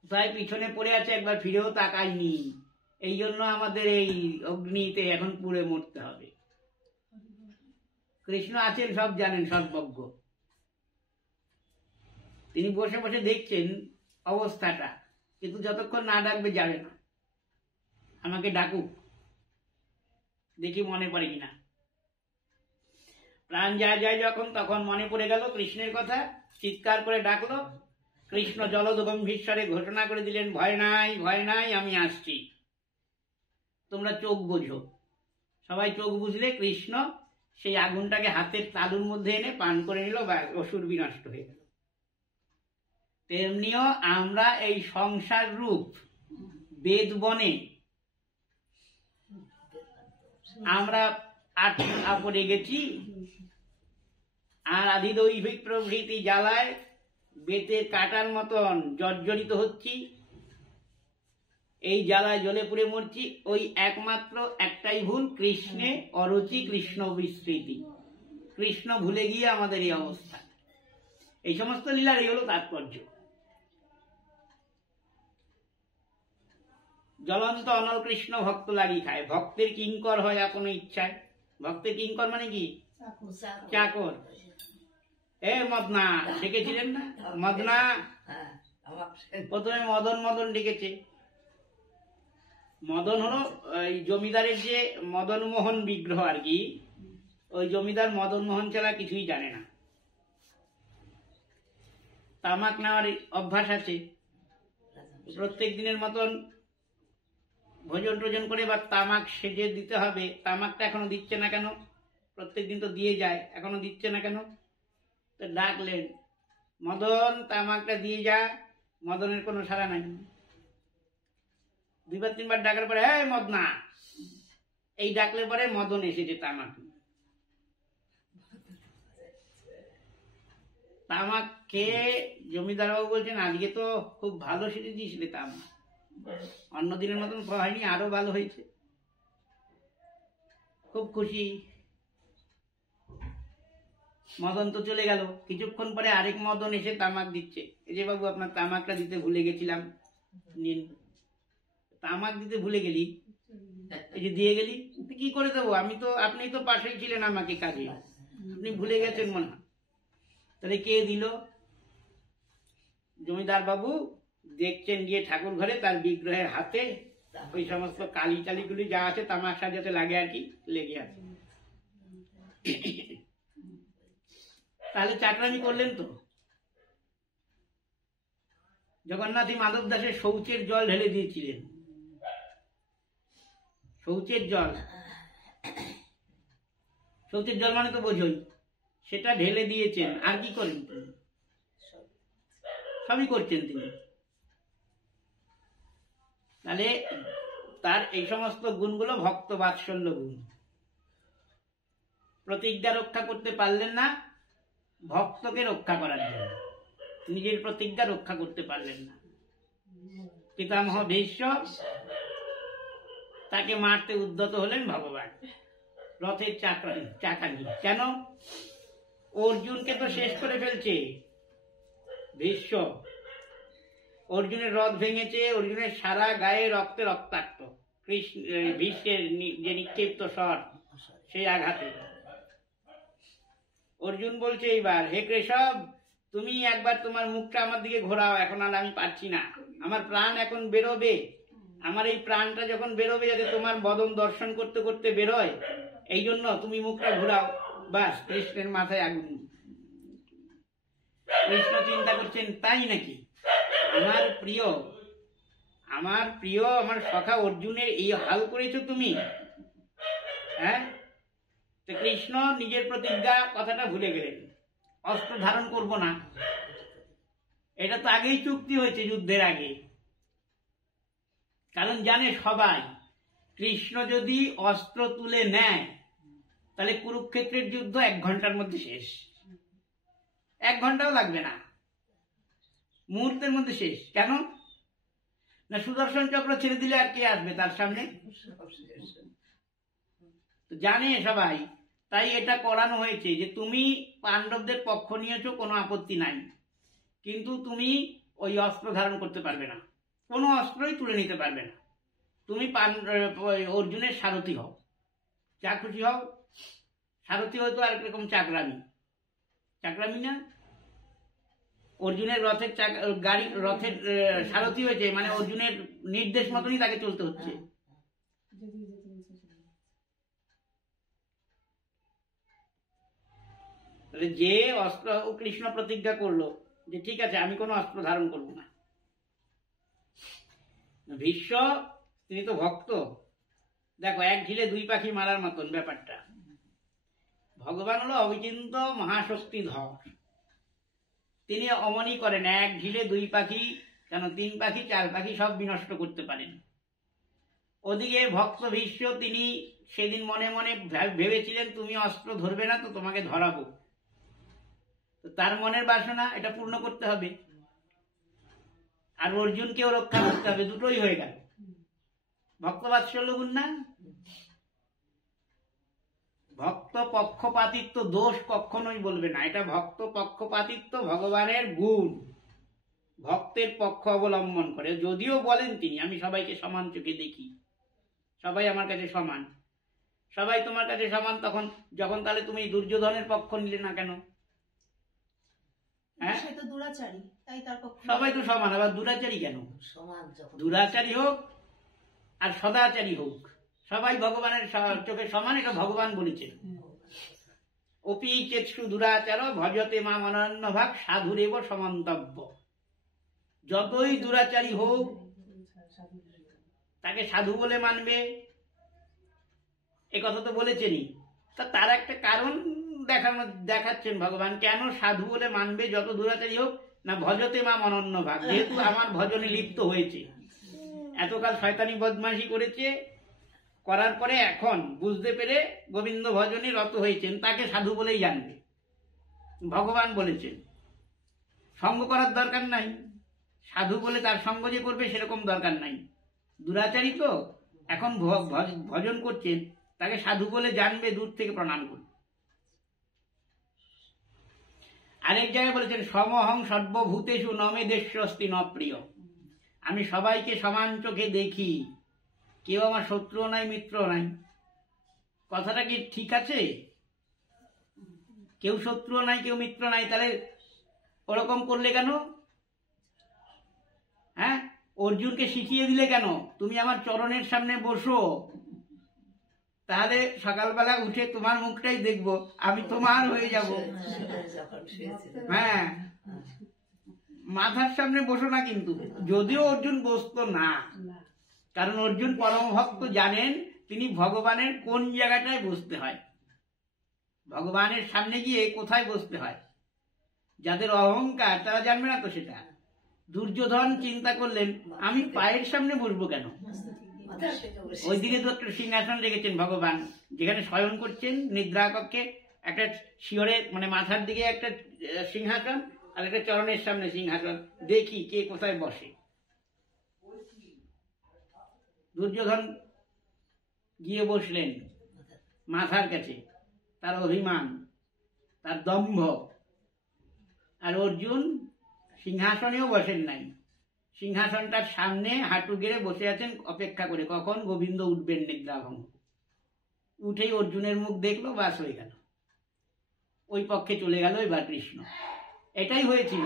কোথায় পিছনে পড়ে আছে, একবার ফিরেও তাকাইনি। এই জন্য আমাদের এই অগ্নিতে এখন পুড়ে মরতে হবে। কৃষ্ণ আছেন, সব জানেন, সর্বজ্ঞ। তিনি বসে বসে দেখছেন অবস্থাটা, কিন্তু যতক্ষণ না ডাকবে যাবে না। আমাকে ডাকুক, দেখি মনে পড়ে কিনা। প্রাণ যায় যায় যখন, তখন মনে পড়ে গেল কৃষ্ণের কথা, চিৎকার করে ডাকলো। কৃষ্ণ জলদ গম্ভীরস্বরে ঘোষণা করে দিলেন, ভয় নাই, ভয় নাই, আমি আসছি, তোমরা চোখ বোঝো। সবাই চোখ বুঝলে কৃষ্ণ সেই আগুনটাকে হাতের তালুর মধ্যে এনে পান করে নিল, বা অসুর বিনষ্ট হয়ে গেল। তেমনিও আমরা এই সংসার রূপ বেদ বনে আমরা আটকা পড়ে গেছি, আর আধিদৈভিক প্রভৃতি জ্বালায় বেতের কাটার মতন জর্জরিত হচ্ছি। এই জ্বালায় জ্বলে পুড়ে মরছি। ওই একমাত্র একটাই ভুল, কৃষ্ণে অরুচি, কৃষ্ণ বিস্মৃতি। কৃষ্ণ ভুলে গিয়ে আমাদের এই অবস্থা। এই সমস্ত লীলার এই হলো তাৎপর্য। জ্বলন্ত অনল কৃষ্ণ ভক্ত লাগি খায়। ভক্তের কিঙ্কর হয় আপন ইচ্ছায়। ভক্তের কিঙ্কর মানে কি? চাকর। এ মদনা ডেকেছিলেন না? মদনা প্রথমে মদন মদন ডেকেছে। মদন হলো ওই জমিদারের যে মদন মোহন বিগ্রহ আর কি, ওই জমিদার মদন মোহন ছাড়া কিছুই জানে না। তামাক নেওয়ার অভ্যাস আছে, প্রত্যেক দিনের মতন ভোজন টোজন করে বা তামাক সেজে দিতে হবে। তামাকটা এখনো দিচ্ছে না কেন? প্রত্যেকদিন তো দিয়ে যায়, এখনো দিচ্ছে না কেন? তো ডাকলেন, মদন তামাকটা দিয়ে যা। মদনের কোনো সাড়া নাই। দুইবার তিনবার ডাকার পরে, হ্যাঁ মদনা, এই ডাকলে পরে মদন এসেছে তামাক। তামাক খেয়ে জমিদার বাবু বলছেন, আজকে তো খুব ভালো সেজে দিয়েছিলে তামাক, অন্য দিনের মতন হয়নি, আরো ভালো হয়েছে। খুব খুশি। মদন তো চলে গেল। কিছুক্ষণ পরে আরেক মদন এসে তামাক দিচ্ছে। এই যে বাবু, আপনার তামাকটা দিতে ভুলে গেছিলাম, নিন। তামাক দিতে ভুলে গেলি, এই যে দিয়ে গেলি, কি করে দেবো? আপনি তো পাশেই ছিলেন আমাকে কাজে, আপনি ভুলে গেছেন মনে হয়। তাহলে কে দিল? জমিদার বাবু দেখছেন গিয়ে ঠাকুর ঘরে তার বিগ্রহের হাতে ওই সমস্ত কালি টালিগুলি যা আছে তামাক সাজাতে লাগে আর কি, লেগে আছে। তাহলে চাকরামি করলেন তো। জগন্নাথী মাধব দাসের শৌচের জল ঢেলে দিয়েছিলেন। শৌচের জল, শৌচের জল মানে তো বোঝই, সেটা ঢেলে দিয়েছেন। আর কি করেন? সবই করছেন তিনি। তাহলে তার এই সমস্ত গুণগুলো ভক্ত বাৎসল্য গুণ। প্রতিজ্ঞা রক্ষা করতে পারলেন না ভক্তকে রক্ষা করার জন্য, নিজের প্রতিজ্ঞা রক্ষা করতে পারলেন না। পিতামহ ভীষ্ম, তাকে মারতে উদ্যত হলেন ভগবান রথের চাকা নিয়ে। কেন? অর্জুনকে তো শেষ করে ফেলছে ভীষ্ম। অর্জুনের রথ ভেঙেছে, অর্জুনের সারা গায়ে রক্তে রক্তাক্ত। ভীষ্মের যে নিক্ষিপ্ত স্বর, সেই আঘাতে অর্জুন বলছে এইবার, হে কেশব, তুমি একবার তোমার মুখটা আমার দিকে ঘোরাও, এখন আর আমি পারছি না, আমার প্রাণ এখন বেরোবে। আমার এই প্রাণটা যখন বেরোবে, যাতে তোমার বদন দর্শন করতে করতে বেরোয়, এই জন্য তুমি মুখটা ঘোরাও। বাস, কৃষ্ণের মাথায় আগুন। কৃষ্ণ চিন্তা করছেন, তাই নাকি? আমার প্রিয় আমার সখা অর্জুনের এই হাল করেছো তুমি? হ্যাঁ? তো কৃষ্ণ নিজের প্রতিজ্ঞা কথাটা ভুলে গেলেন, অস্ত্র ধারণ করব না। এটা তো আগেই চুক্তি হয়েছে, যুদ্ধের আগে। কারণ জানে সবাই, কৃষ্ণ যদি অস্ত্র তুলে নেয় তাহলে কুরুক্ষেত্রের যুদ্ধ 1 ঘন্টার মধ্যে শেষ। 1 ঘন্টাও লাগবে না, মুহূর্তের মধ্যে শেষ। কেন না? সুদর্শন চক্র ছেড়ে দিলে আর কে আসবে তার সামনে? জানে সবাই। তাই এটা করানো হয়েছে যে তুমি পাণ্ডবদের পক্ষ নিয়েছো, কোনো আপত্তি নাই, কিন্তু তুমি ওই অস্ত্র ধারণ করতে পারবে না, কোনো অস্ত্রই তুলে নিতে পারবে না। তুমি অর্জুনের সারথি হও, যা খুশি হও। সারথি হয়তো আরেক রকম চাকরামি না? অর্জুনের রথের রথের সারথি হয়েছে মানে অর্জুনের নির্দেশ মতনই তাকে চলতে হচ্ছে। যে অস্ত্র কৃষ্ণ প্রতিজ্ঞা করলো যে ঠিক আছে, আমি কোনো অস্ত্র ধারণ করব না। ভীষ্ম তিনি তো ভক্ত। দেখো, 1 ঢিলে 2 পাখি মারার মতন ব্যাপারটা। ভগবান হলো অবিচিন্ত মহাশক্তিধর। তিনি অমনি করেন, এক ঢিলে দুই পাখি, কেন 3 পাখি 4 পাখি সব বিনষ্ট করতে পারেন। ওদিকে ভক্ত ভীষ্ম তিনি সেদিন মনে মনে ভেবেছিলেন তুমি অস্ত্র ধরবে না তো তোমাকে ধরাবো, তো তার মনের বাসনা এটা পূর্ণ করতে হবে, আর অর্জুনকেও রক্ষা করতে হবে, দুটোই হয়ে গেল। ভক্ত বাৎসল্য গুণ না? ভক্ত পক্ষপাতিত্ব দোষ কখনোই বলবে না, এটা ভক্ত পক্ষপাতিত্ব ভগবানের গুণ। ভক্তের পক্ষ অবলম্বন করে, যদিও বলেন তিনি আমি সবাইকে সমান চোখে দেখি, সবাই আমার কাছে সমান, সবাই তোমার কাছে সমান, তখন যখন তাহলে তুমি দুর্যোধনের পক্ষ নিলে না কেন? হ্যাঁ, সবাই তো সমান, আবার দুরাচারী কেন? দুরাচারী হোক আর সদাচারী হোক, সবাই ভগবানের চোখে সমান, এটা ভগবান বলেছেন। অপি চেৎসু দুরাচার ভজতে মা অনন্য ভাগ সাধুরেব সমন্তব্য। যতই দুরাচারী হোক তাকে সাধু বলে মানবে, এ কথা তো বলেছেনই। তার একটা কারণ দেখাচ্ছেন ভগবান, কেন সাধু বলে মানবে যত দুরাচারী হোক না, ভজতে মা অনন্য ভাগ, যেহেতু আমার ভজনে লিপ্ত হয়েছে, এতকাল শয়তানি বদমাশি করেছে, করার পরে এখন বুঝতে পেরে গোবিন্দ ভজনে রত হয়েছেন, তাকে সাধু বলেই জানবে। ভগবান বলেছেন সঙ্গ করার দরকার নাই, সাধু বলে তার সঙ্গ যে করবে সেরকম দরকার নাই। দুরাচারী তো এখন ভজন করছেন, তাকে সাধু বলে জানবে, দূর থেকে প্রণাম করবে। আরেক জায়গায় বলেছেন সমহং সর্বভূতেষু নমে দেশস্তি ন প্রিয়, আমি সবাইকে সমান চোখে দেখি, কেউ আমার শত্রু নাই মিত্র নাই। কথাটা কি ঠিক আছে? কেউ শত্রু নাই কেউ মিত্র নাই, তাহলে ওরকম করলে কেন? হ্যাঁ, অর্জুনকে শিখিয়ে দিলে কেন তুমি আমার চরণের সামনে বসো, তাহলে সকালবেলা উঠে তোমার মুখটাই দেখবো, আমি তোমার হয়ে যাব। হ্যাঁ, মাথার সামনে বসো না, কিন্তু যদিও অর্জুন বসতো না, কারণ অর্জুন পরম ভক্ত, জানেন তিনি ভগবানের কোন জায়গাটায় বসতে হয়, ভগবানের সামনে গিয়ে কোথায় বসতে হয়। যাদের অহংকার তারা জানবে না তো সেটা। দুর্যোধন চিন্তা করলেন আমি পায়ের সামনে বসবো কেন, ওইদিকে তো একটা সিংহাসন রেখেছেন ভগবান, যেখানে শয়ন করছেন নিদ্রা কক্ষে, একটা শিয়রে মানে মাথার দিকে একটা সিংহাসন আর একটা চরণের সামনে সিংহাসন, দেখি কে কোথায় বসে। দুর্যোধন গিয়ে বসলেন মাথার কাছে, তার অভিমান, তার দম্ভ। আর অর্জুন সিংহাসনেও বসেন নাই, সিংহাসনটার সামনে হাঁটু গেড়ে বসে আছেন অপেক্ষা করে কখন গোবিন্দ উঠবেন নিদ্রাভঙ্গ। উঠেই অর্জুনের মুখ দেখলো, বাস হয়ে গেল, ওই পক্ষে চলে গেল এবার কৃষ্ণ। এটাই হয়েছিল।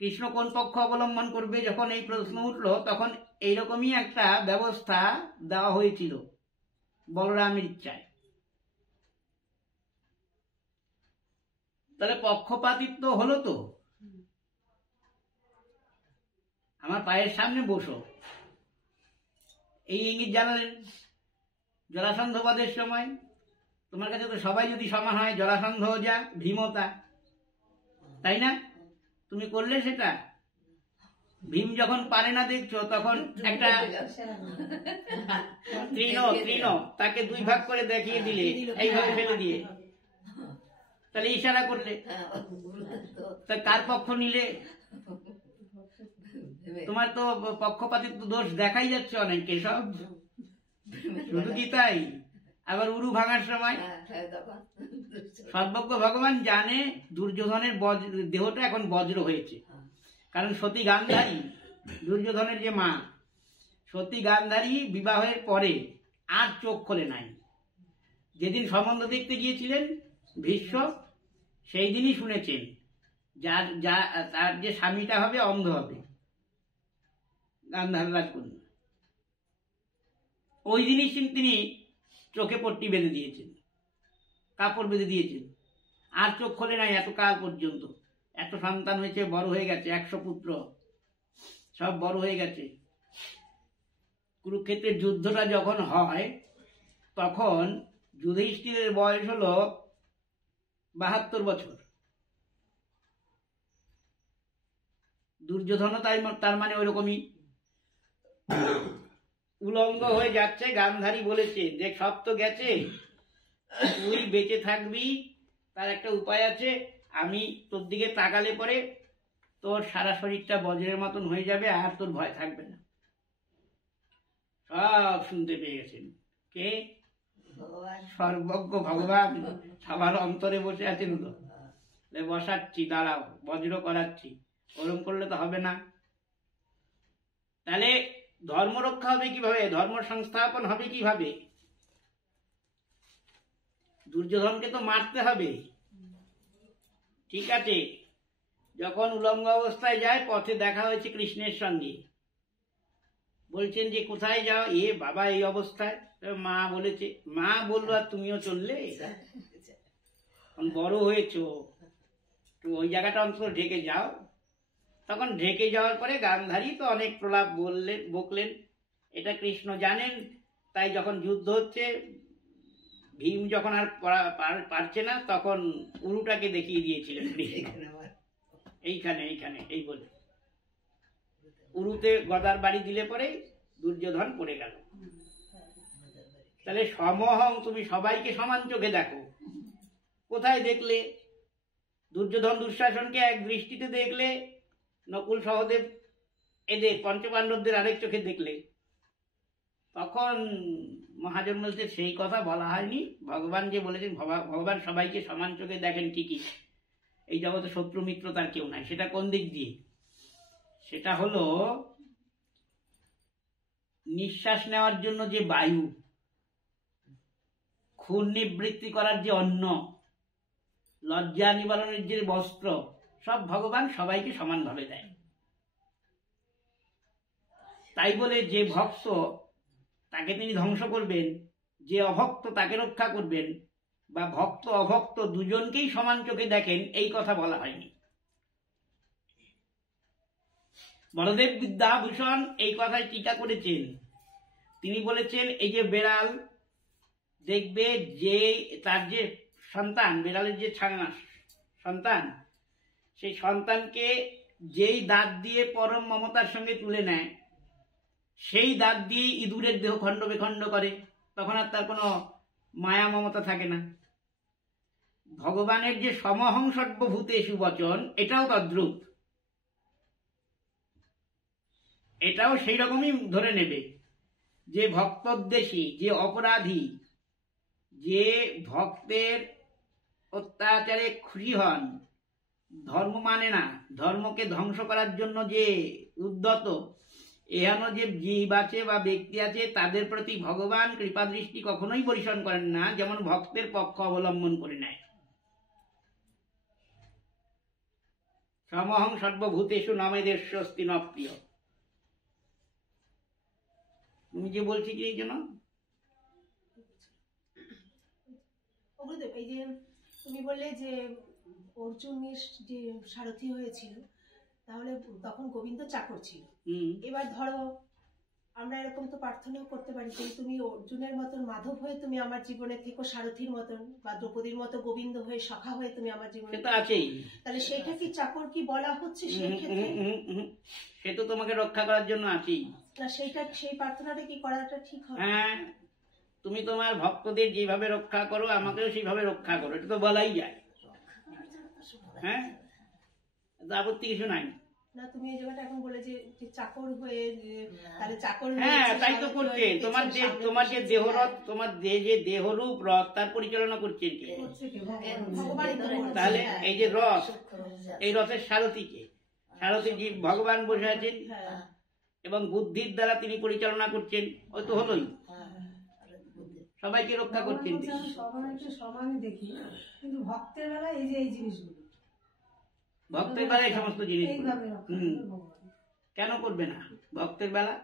কৃষ্ণ কোন পক্ষ অবলম্বন করবে যখন এই প্রশ্ন উঠল, তখন এইরকমই একটা ব্যবস্থা দেওয়া হয়েছিল বলরামের ইচ্ছায়। তাহলে পক্ষপাতিত্ব হলো তো, আমার পায়ের সামনে বসো, এই ইঙ্গিত জানালেন। জরাসন্ধ বধের সময় তোমার কাছে তো সবাই যদি সমান হয়, জরাসন্ধ যা ভীমতা, তাই না? তুমি করলে সেটা। ভীম যখন পারে না দেখছো, তখন একটা তৃণ তাকে 2 ভাগ করে দেখিয়ে দিলে, এইভাবে ফেলে দিয়ে, তাহলে ইশারা করলে, তা কার পক্ষ নিলে? তোমার তো পক্ষপাতিত্ব দোষ দেখাই যাচ্ছে অনেককে, সব শুধু কি তাই? আবার উরু ভাঙার সময় সর্বজ্ঞ ভগবান জানে দুর্যোধনের দেহটা এখন বজ্র হয়েছে, কারণ সতী গান্ধারী, দুর্যোধনের যে মা সতী গান্ধারী, বিবাহের পরে আর চোখ খোলে নাই। যেদিন সম্বন্ধ দেখতে গিয়েছিলেন ভীষ্ম, সেই দিনই শুনেছেন তার যে স্বামীটা হবে অন্ধ হবে, গান্ধার রাজকন্যা। ওই দিনই তিনি চোখে পট্টি বেঁধে দিয়েছেন, কাপড় বেঁধে দিয়েছেন, আর চোখ খোলে নাই এত কাল পর্যন্ত। এত সন্তান হয়েছে, বড় হয়ে গেছে, 100 পুত্র, সব বড় হয়ে গেছে। কুরুক্ষেত্রের যুদ্ধটা যখন হয়, তখন যুধিষ্ঠিরের বয়স হলো 72 বছর। দুর্যোধনও তার মানে ওইরকমই উলঙ্গ হয়ে যাচ্ছে। গান্ধারী বলেছে যে সব তো গেছে, তুই বেঁচে থাকবি, তার একটা উপায় আছে। আমি তোর দিকে তাকালে পরে তোর সারা শরীরটা বজ্রের মতন হয়ে যাবে, আর তোর ভয় থাকবে না। সব শুনতে পেয়ে গেছেন কে? সর্বজ্ঞ ভগবান সবার অন্তরে বসে আছেন। তো বসাচ্ছি, দাঁড়াও, বজ্র করাচ্ছি। ওরম করলে তো হবে না। তাহলে ধর্ম রক্ষা হবে কিভাবে? ধর্ম সংস্থাপন হবে কিভাবে? দুর্যোধনকে তো মারতে হবে। ঠিক আছে, যখন উলঙ্গ অবস্থায় যায়, পথে দেখা হয়েছে কৃষ্ণের সঙ্গে। বলছেন যে কোথায় যাও? এ বাবা এই অবস্থায়। মা বলেছে, মা বললো আর তুমিও চললে? বড় হয়েছো, তো ওই জায়গাটা অন্তত ঢেকে যাও। তখন ঢেকে যাওয়ার পরে গান্ধারী তো অনেক প্রলাপ বকলেন। এটা কৃষ্ণ জানেন। তাই যখন যুদ্ধ হচ্ছে, ভীম যখন আর পারছে না, তখন উরুটাকে দেখিয়ে দিয়েছিলেন। এইখানে এইখানে এই বলে উরুতে গদার বাড়ি দিলে পরে দুর্যোধন পড়ে গেল। তাহলে সমহং, তুমি সবাইকে সমান চোখে দেখো। কোথায় দেখলে? দুর্যোধন দুঃশাসনকে এক দৃষ্টিতে দেখলে, নকুল সহদেব এদের পঞ্চপাণ্ডবদের আরেক চোখে দেখলে। তখন মহাজন বলছে সেই কথা বলা হয়নি। ভগবান যে বলেছেন ভগবান সবাইকে সমান চোখে দেখেন ঠিকই, এই জগতে শত্রু মিত্র তার কেউ নাই। সেটা কোন দিক দিয়ে? সেটা হলো নিঃশ্বাস নেওয়ার জন্য যে বায়ু, খুন নিবৃত্তি করার যে অন্ন, লজ্জা নিবারণের যে বস্ত্র, সব ভগবান সবাইকে সমানভাবে দেয়। তাই বলে যে ভক্ত তাকে তিনি ধ্বংস করবেন, যে অভক্ত তাকে রক্ষা করবেন, বা ভক্ত অভক্ত দুজনকেই সমান চোখে দেখেন, এই কথা বলা হয়নি। বলদেব বিদ্যাভূষণ এই কথায় টিকা করেছেন। তিনি বলেছেন এই যে বেড়াল দেখবে, যে তার যে সন্তান, বেড়ালের যে সন্তান, সেই সন্তানকে যেই দাঁত দিয়ে পরম মমতার সঙ্গে তুলে নেয়, সেই দাঁত দিয়ে ইঁদুরের দেহ খণ্ড বিখণ্ড করে, তখন আর তার কোনো মায়া মমতা থাকে না। ভগবানের যে সমহং সর্বভূতেষু বচন, এটাও তদ্রূপ। এটাও সেই রকমই ধরে নেবে যে ভক্তোদ্দেশী, যে অপরাধী, যে ভক্তের অত্যাচারে খুশি হন, ধর্ম মানে না, ধর্মকে ধ্বংস করার জন্য যে উদ্যত, এহেন যে জীব আছে বা ব্যক্তি আছে, তাদের প্রতি ভগবান কৃপা দৃষ্টি কখনোই পরিশন করেন না, যেমন ভক্তের পক্ষ অবলম্বন করে নেয়। সমহং সর্বভূতেষু নমেদেশ্বস্তি ন প্রিয়। তুমি যে বলছি কি এই জন্য এই যে তুমি বললে যে অর্জুনের যে সারথি হয়েছিল, তাহলে তখন গোবিন্দ চাকর ছিল। এবার ধরো আমরা এরকম তো প্রার্থনাও করতে পারি যে তুমি অর্জুনের মতন মাধব হয়ে তুমি আমার জীবনে থেকো, সারথীর মতন, বা দ্রৌপদীর মতো গোবিন্দ হয়ে সখা হয়ে তুমি আমার জীবনে। আছেই। তাহলে সেইটা কি চাকর কি বলা হচ্ছে সেই ক্ষেত্রে? সে তো তোমাকে রক্ষা করার জন্য আছেই। না, সেইটা সেই প্রার্থনাটা কি করাটা ঠিক হবে? হ্যাঁ, তুমি তোমার ভক্তদের যেভাবে রক্ষা করো, আমাকেও সেইভাবে রক্ষা করো, এটা তো বলাই যায়। হ্যাঁ, আপত্তি কিছু নাই। না, তুমি এই জায়গাটা এখন বলে যে চাকর হয়ে, তাহলে চাকর, হ্যাঁ তাই তো করছে। তোমার যে দেহরথ, তোমার যে দেহরূপ রথ, তার পরিচালনা করছে কে? তাহলে এই যে রথ, এই রথের সারথীকে, সারথী যে ভগবান বসে আছেন এবং বুদ্ধির দ্বারা তিনি পরিচালনা করছেন, ওই তো হলোই, সবাইকে রক্ষা করছেন। সবাইকে সমানই দেখি, কিন্তু ভক্তের বেলায় এই যে এই জিনিসগুলো, ভক্তের বেলা এই সমস্ত জিনিস কেন করবে না? ভক্তের বেলা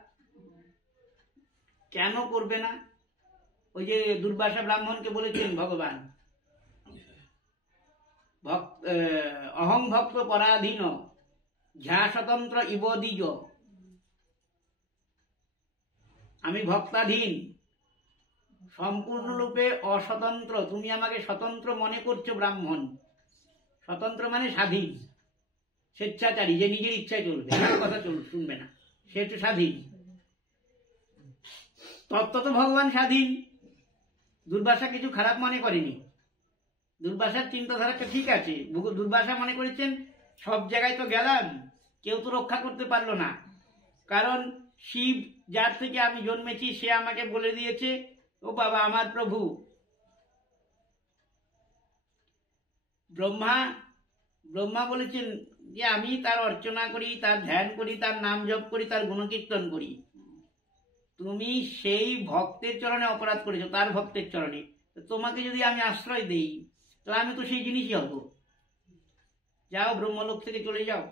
কেন করবে না? ওই যে দুর্বাসা ব্রাহ্মণকে বলেছেন ভগবান, অহং ভক্ত পরাধীন ঝা স্বতন্ত্র ইব দ্বিজ। আমি ভক্তাধীন, সম্পূর্ণরূপে অস্বতন্ত্র। তুমি আমাকে স্বতন্ত্র মনে করছো ব্রাহ্মণ। স্বতন্ত্র মানে স্বাধীন। স্বেচ্ছাচারী, যে নিজের ইচ্ছায় চলবে, কথা শুনবে না, সে হচ্ছে স্বাধীন। তত্ত্ব তো ভগবান স্বাধীন। দুর্বাসা কিছু খারাপ মনে করেনি, দুর্বাসার চিন্তাধারাটা ঠিক আছে। দুর্বাসা মনে করেছেন সব জায়গায় তো গেলাম, কেউ তো রক্ষা করতে পারলো না, কারণ শিব যার থেকে আমি জন্মেছি সে আমাকে বলে দিয়েছে, ও বাবা আমার প্রভু। ব্রহ্মা বলেছেন যে আমি তার অর্চনা করি, তার ধ্যান করি, তার নাম জপ করি, তার গুণকীর্তন করি। তুমি সেই ভক্তের চরণে অপরাধ করেছো, তার ভক্তের চরণে। তোমাকে যদি আমি আশ্রয় দেই তাহলে আমি তো সেই জিনিসই হব। যাও, ব্রহ্মলোক থেকে চলে যাও।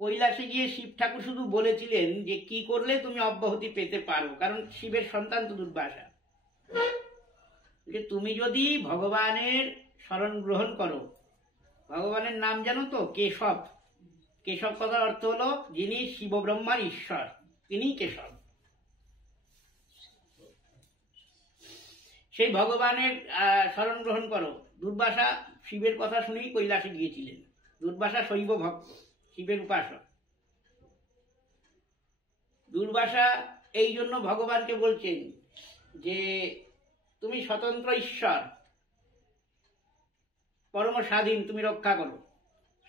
কৈলাসে গিয়ে শিব ঠাকুর শুধু বলেছিলেন যে কি করলে তুমি অব্যাহতি পেতে পারো, কারণ শিবের সন্তান তো দুর্বাসা। তুমি যদি ভগবানের শরণ গ্রহণ করো, ভগবানের নাম জানো তো, কেশব। কেশব কথার অর্থ হলো যিনি শিব ব্রহ্মার ঈশ্বর, তিনি কেশব। সেই ভগবানের শরণ গ্রহণ করো। দুর্বাসা শিবের কথা শুনেই কৈলাসে গিয়েছিলেন। দুর্বাসা শৈব ভক্ত, শিবের উপাসক। দুর্বাসা এই জন্য ভগবানকে বলছেন যে তুমি স্বতন্ত্র ঈশ্বর, পরম স্বাধীন, তুমি রক্ষা করো,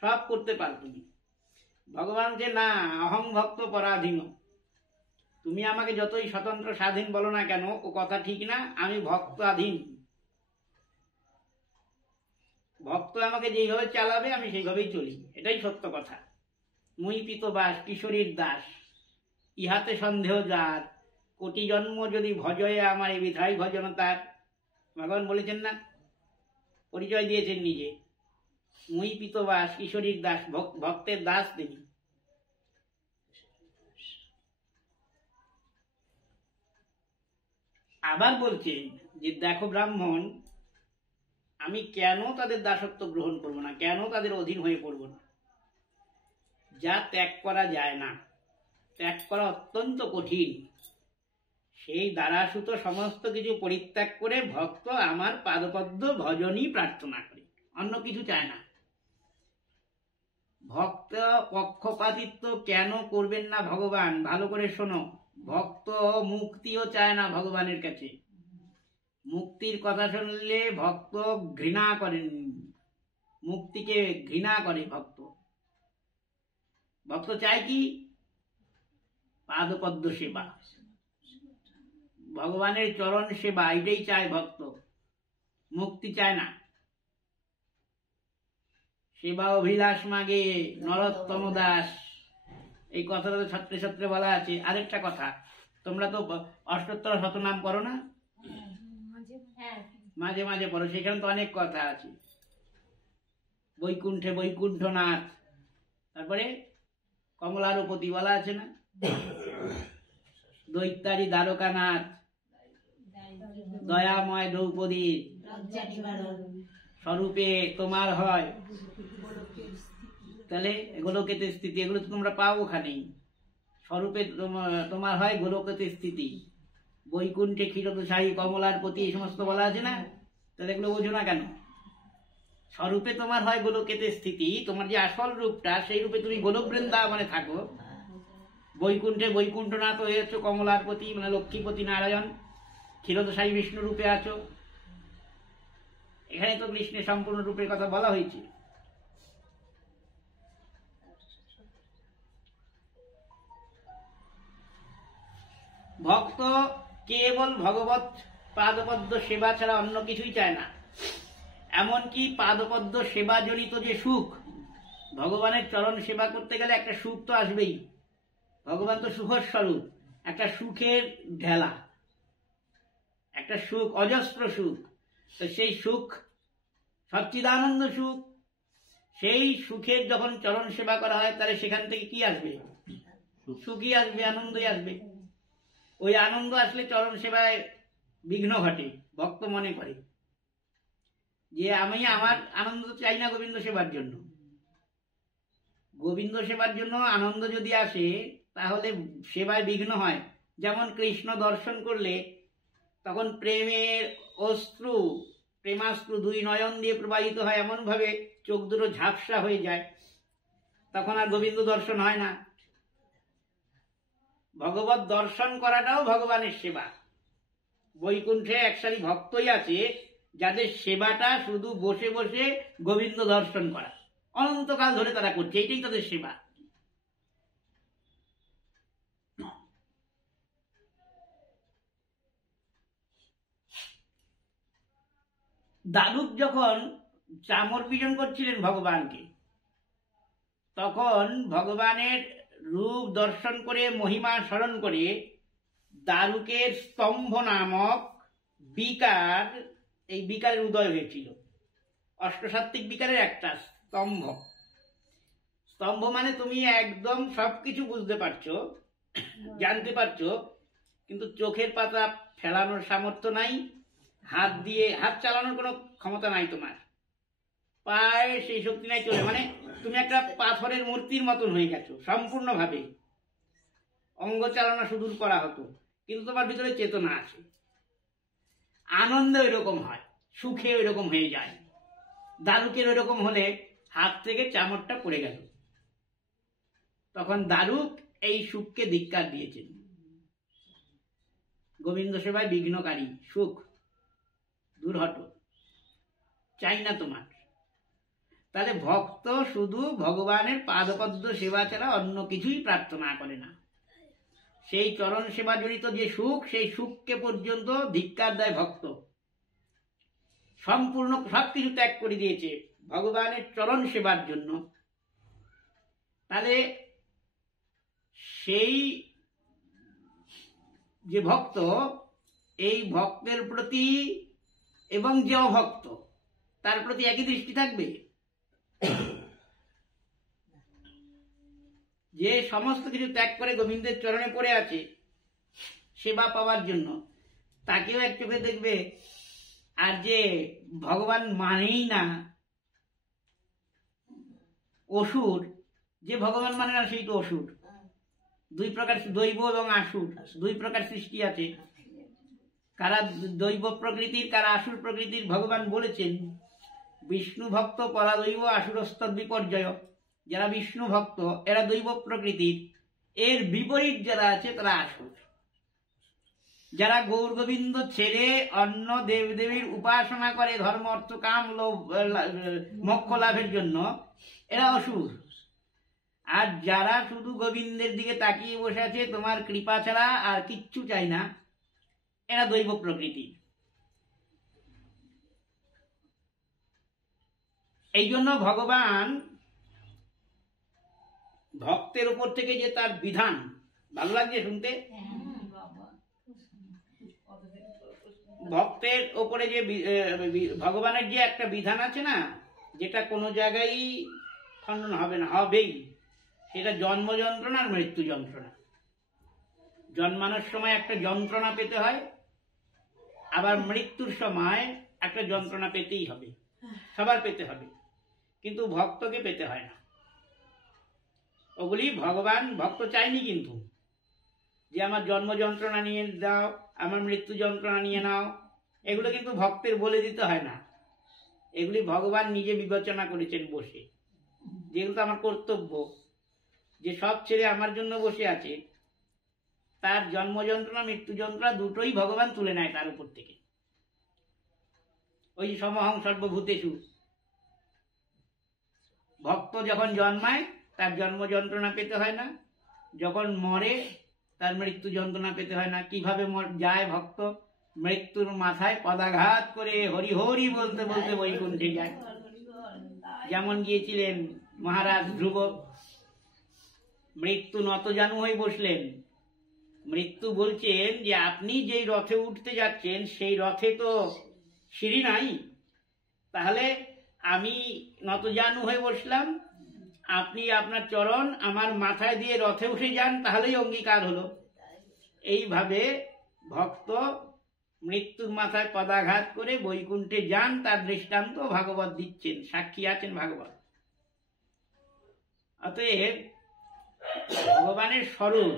সব করতে পারো তুমি। ভগবান যে না, অহং ভক্ত পরাধীন, তুমি আমাকে যতই স্বতন্ত্র স্বাধীন বলো না কেন, ও কথা ঠিক না, আমি ভক্তাধীন। ভক্ত আমাকে যেইভাবে চালাবে আমি সেইভাবেই চলি, এটাই সত্য কথা। মুই পিতবাস কিশোরীর দাস, ইহাতে সন্দেহ যার, কোটি জন্ম যদি ভজয়ে আমার এই বিধায় ভজন তার। ভগবান বলেছেন না, পরিচয় দিয়েছেন নিজে, মুই পিতবাস কিশোরীর দাস, ভক্তের দাস তিনি। আবার বলছেন যে দেখো ব্রাহ্মণ, আমি কেন তাদের দাসত্ব গ্রহণ করব না, কেন তাদের অধীন হয়ে পড়ব না। যা ত্যাগ করা যায় না, ত্যাগ করা অত্যন্ত কঠিন, সেই দ্বারাসুত সমস্ত কিছু পরিত্যাগ করে ভক্ত আমার পাদপদ্ম ভজনই প্রার্থনা করে, অন্য কিছু চায় না। ভক্ত পক্ষপাতিত্ব কেন করবেন না ভগবান, ভালো করে শোনো। ভক্ত মুক্তিও চায় না ভগবানের কাছে। মুক্তির কথা শুনলে ভক্ত ঘৃণা করেন, মুক্তিকে ঘৃণা করে ভক্ত। ভক্ত চায় কি? পাদপদ্ম সেবা, ভগবানের চরণ সেবা, এটাই চায় ভক্ত, মুক্তি চায় না। সেবা অভিলাষ মাগে নরোত্তম দাস, এই কথাটা তো ছত্রে ছত্রে বলা আছে। আরেকটা কথা, তোমরা তো অষ্টোত্তর শতনাম পড়ো না? মাঝে মাঝে পড়ো, সেখানে তো অনেক কথা আছে। বৈকুণ্ঠে বৈকুণ্ঠনাথ, তারপরে কমলারূপতি বলা আছে না, দৈত্যারী দ্বারকানাথ, দয়াময় দ্রৌপদী স্বরূপে তোমার হয়। তাহলে গোলকেতে স্থিতি, এগুলো তো তোমরা পাও ওখানেই। স্বরূপে তোমার হয় গোলকেতে স্থিতি, বৈকুণ্ঠে ক্ষীরোদশাহী কমলার প্রতি, এই সমস্ত বলা আছে না। তাহলে এগুলো বোঝো না কেন? স্বরূপে তোমার হয় গোলকেতে স্থিতি, তোমার যে আসল রূপটা সেই রূপে তুমি গোলক বৃন্দাবনে থাকো। বৈকুণ্ঠে বৈকুণ্ঠনাথ হয়ে আছো, কমলার প্রতি মানে লক্ষ্মীপতি নারায়ণ, ক্ষীরোদশাহী বিষ্ণু রূপে আছো। এখানে তো কৃষ্ণের সম্পূর্ণ রূপের কথা বলা হয়েছে। ভক্ত কেবল ভগবত পাদপদ্ম সেবা ছাড়া অন্য কিছুই চায় না। এমনকি পাদপদ্ম সেবা জনিত যে সুখ, ভগবানের চরণ সেবা করতে গেলে একটা সুখ তো আসবেই। ভগবান তো সুখের স্বরূপ, একটা সুখের ঢেলা, একটা সুখ, অজস্র সুখ। তো সেই সুখ সচ্চিদানন্দ সুখ, সেই সুখের যখন চরণ সেবা করা হয় তাহলে সেখান থেকে কি আসবে? সুখই আসবে, আনন্দই আসবে। ওই আনন্দ আসলে চরণ সেবায় বিঘ্ন ঘটে। ভক্ত মনে করে যে আমি আমার আনন্দ চাই না গোবিন্দ সেবার জন্য। গোবিন্দ সেবার জন্য আনন্দ যদি আসে তাহলে সেবায় বিঘ্ন হয়। যেমন কৃষ্ণ দর্শন করলে তখন প্রেমের অশ্রু, প্রেমাশ্রু দুই নয়ন দিয়ে প্রবাহিত হয়, এমন ভাবে চোখ দুটো ঝাপসা হয়ে যায়। তখন আর গোবিন্দ দর্শন হয় না। ভগবত দর্শন করাটাও ভগবানের সেবা। বৈকুণ্ঠে এক সারি ভক্তই আছে যাদের সেবাটা শুধু বসে বসে গোবিন্দ দর্শন করা, অনন্তকাল ধরে তারা করছে, এটাই তাদের সেবা। দারুক যখন চামর্পিজন করছিলেন ভগবানকে, তখন ভগবানের রূপ দর্শন করে মহিমা স্মরণ করে দারুকের স্তম্ভ নামক বিকার, এই বিকারের উদয় হয়েছিল। অষ্টসাত্ত্বিক বিকারের একটা স্তম্ভ। স্তম্ভ মানে তুমি একদম সবকিছু বুঝতে পারছো, জানতে পারছো, কিন্তু চোখের পাতা ফেলানোর সামর্থ্য নাই, হাত দিয়ে হাত চালানোর কোনো ক্ষমতা নাই তোমার, পায়ে সেই শক্তি নাই, চলে মানে তুমি একটা পাথরের মূর্তির মতন হয়ে গেছো সম্পূর্ণভাবে। অঙ্গ চালনা সুদূর করা হতো, কিন্তু তোমার ভিতরে চেতনা আছে। আনন্দে ওইরকম হয়, সুখে ওইরকম হয়ে যায়। দারুকের ওইরকম হলে হাত থেকে চামড়টা পড়ে গেল, তখন দারুক এই সুখকে ধিক্কার দিয়েছেন। গোবিন্দ সেবায় বিঘ্নকারী, সুখ দূর হটো, চাই না তোমার। তাহলে ভক্ত শুধু ভগবানের পাদপদ্ম সেবা ছাড়া অন্য কিছুই প্রার্থনা করে না। সেই চরণ সেবা জড়িত যে সুখ, সেই সুখকে পর্যন্ত ধিক্কার দেয় ভক্ত। সম্পূর্ণ সবকিছু ত্যাগ করে দিয়েছে ভগবানের চরণ সেবার জন্য। তাহলে সেই যে ভক্ত, এই ভক্তের প্রতি এবং যে অভক্ত তার প্রতি একই দৃষ্টি থাকবে। যে সমস্ত কিছু ত্যাগ করে গোবিন্দের চরণে পড়ে আছে সেবা পাওয়ার জন্য, তাকেও এক চোখে দেখবে। আর যে ভগবান মানেই না, অসুর, যে ভগবান মানে না সেই তো অসুর। দুই প্রকার, দৈব এবং আসুর, দুই প্রকার সৃষ্টি আছে। কারা দৈব প্রকৃতির, কারা আসুর প্রকৃতির, ভগবান বলেছেন বিষ্ণু ভক্ত পরাদৈব আসুরস্তদ বিপর্যয়। যারা বিষ্ণু ভক্ত এরা দৈব প্রকৃতির, এর বিপরীত যারা আছে তারা আসুর। যারা গৌর গোবিন্দ ছেড়ে অন্য দেবদেবীর উপাসনা করে ধর্ম অর্থ কাম লোভ মোক্ষ লাভের জন্য, এরা অসুর। আর যারা শুধু গোবিন্দের দিকে তাকিয়ে বসে আছে, তোমার কৃপা ছাড়া আর কিচ্ছু চাই না, এরা দৈব প্রকৃতি। এই জন্য ভগবান ভক্তের উপর থেকে যে তার বিধান, ভালো লাগছে শুনতে, ভক্তের ওপরে যে ভগবানের যে একটা বিধান আছে না, যেটা কোনো জায়গায় খণ্ডন হবে না, হবেই, সেটা জন্ম যন্ত্রণা আর মৃত্যু যন্ত্রণা। জন্মানোর সময় একটা যন্ত্রণা পেতে হয়, আবার মৃত্যুর সময় একটা যন্ত্রণা পেতেই হবে, সবার পেতে হবে, কিন্তু ভক্তকে পেতে হয় না। ওগুলি ভগবান, ভক্ত চাইনি কিন্তু যে আমার জন্ম যন্ত্রণা নিয়ে দাও, আমার মৃত্যু যন্ত্রণা নিয়ে নাও, এগুলো কিন্তু ভক্তের বলে দিতে হয় না। এগুলি ভগবান নিজে বিবেচনা করেছেন বসে, যেগুলো আমার কর্তব্য। যে সব ছেড়ে আমার জন্য বসে আছে, তার জন্ম যন্ত্রণা মৃত্যু যন্ত্রণা দুটোই ভগবান তুলে নেয় তার উপর থেকে। ওই সমহং সর্বভূতেষু, ভক্ত যখন জন্মায় তার জন্ম যন্ত্রণা পেতে হয় না, যখন মরে তার মৃত্যু যন্ত্রণা পেতে হয় না। কিভাবে যায় ভক্ত? মৃত্যুর মাথায় পদাঘাত করে হরি হরি বলতে বলতে বৈকুণ্ঠে যায়। যেমন গিয়েছিলেন মহারাজ ধ্রুব, মৃত্যু নতজানু হয়ে বসলেন। মৃত্যু বলছেন যে আপনি যেই রথে উঠতে যাচ্ছেন সেই রথে তো সিঁড়ি নাই, তাহলে আমি নতজানু হয়ে বসলাম, আপনি আপনার চরণ আমার মাথায় দিয়ে রথে উঠে যান, তাহলেই অঙ্গীকার হলো। এইভাবে ভক্ত মৃত্যুর মাথায় পদাঘাত করে বৈকুণ্ঠে যান, তার দৃষ্টান্ত ভাগবত দিচ্ছেন, সাক্ষী আছেন ভাগবত। অতএব ভগবানের স্বরূপ,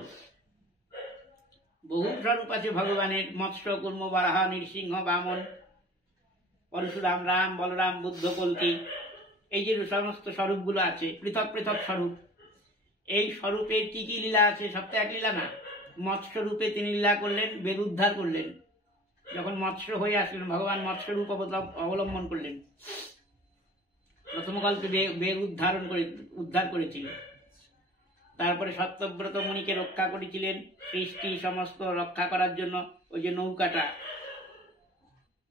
বহু স্বরূপ আছে ভগবানের, মৎস্য কুর্ম বারাহ নৃসিংহ বামন পরশুরাম রাম বলরাম বুদ্ধ কল্কি, এই যে সমস্ত স্বরূপগুলো আছে পৃথক পৃথক স্বরূপ, এই স্বরূপের কি কি লীলা আছে, সব তো এক লীলা না। মৎস্য রূপে তিনি লীলা করলেন, বেদ উদ্ধার করলেন। যখন মৎস্য হয়ে আসলেন, ভগবান মৎস্য রূপ অবলম্বন করলেন। প্রথমকালকে বেদ উদ্ধার করেছিলেন। তারপরে সত্যব্রত মুনিকে রক্ষা করেছিলেন, সৃষ্টি সমস্ত রক্ষা করার জন্য ওই যে নৌকাটা,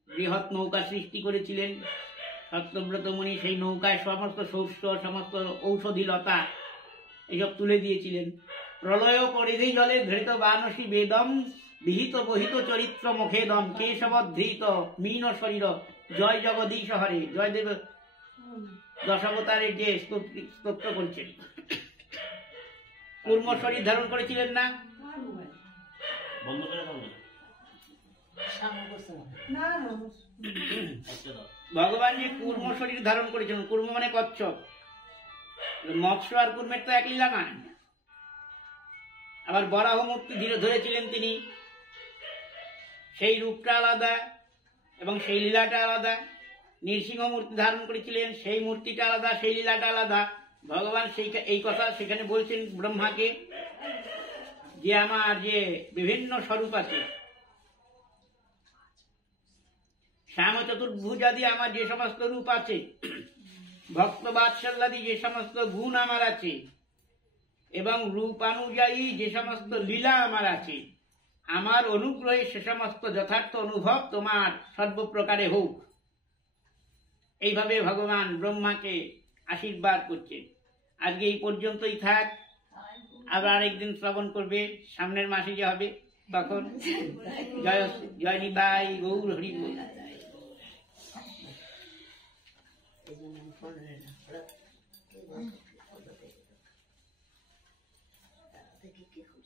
বৃহৎ নৌকা সৃষ্টি করেছিলেন সত্যব্রত মুনি। সেই নৌকায় সমস্ত শস্য, সমস্ত ঔষধি লতা এইসব তুলে দিয়েছিলেন। প্রলয় পরিধি জলে ধৃত বানসী বেদম বিহিত বহিত চরিত্র মুখেদম কেশবধৃত মীন শরীর জয় জগদীশ হরে। জয়দেব দশাবতারের যে স্তোত্র করছেন, কূর্ম শরীর ধারণ করেছিলেন না? বন্ধ করে দাও না। ভগবান যে কূর্ম শরীর ধারণ করেছিলেন, কূর্ম মানে কচ্ছপ। মৎস্য আর কূর্মের তো এক লীলা না। আবার বরাহ মূর্তি ধরেছিলেন তিনি, সেই রূপটা আলাদা এবং সেই লীলাটা আলাদা। নৃসিংহ মূর্তি ধারণ করেছিলেন, সেই মূর্তিটা আলাদা, সেই লীলাটা আলাদা। ভগবান এই কথা সেখানে বলছেন ব্রহ্মাকে, যে আমার যে বিভিন্ন স্বরূপ আছে, শ্যাম চতুর্ভুজাদি আমার যে সমস্ত রূপ আছে, ভক্ত বাৎসল্যাদি যে সমস্ত গুণ আমার আছে, এবং রূপানুযায়ী যে সমস্ত লীলা আমার আছে, আমার অনুগ্রহে সে সমস্ত যথার্থ অনুভব তোমার সর্বপ্রকারে হোক। এইভাবে ভগবান ব্রহ্মাকে আশীর্বাদ করছে। আজকে এই পর্যন্তই থাক। আবার আরেকদিন শ্রবণ করবে, সামনের মাসে যে হবে তখন। জয় নিতাই গৌর হরি বল।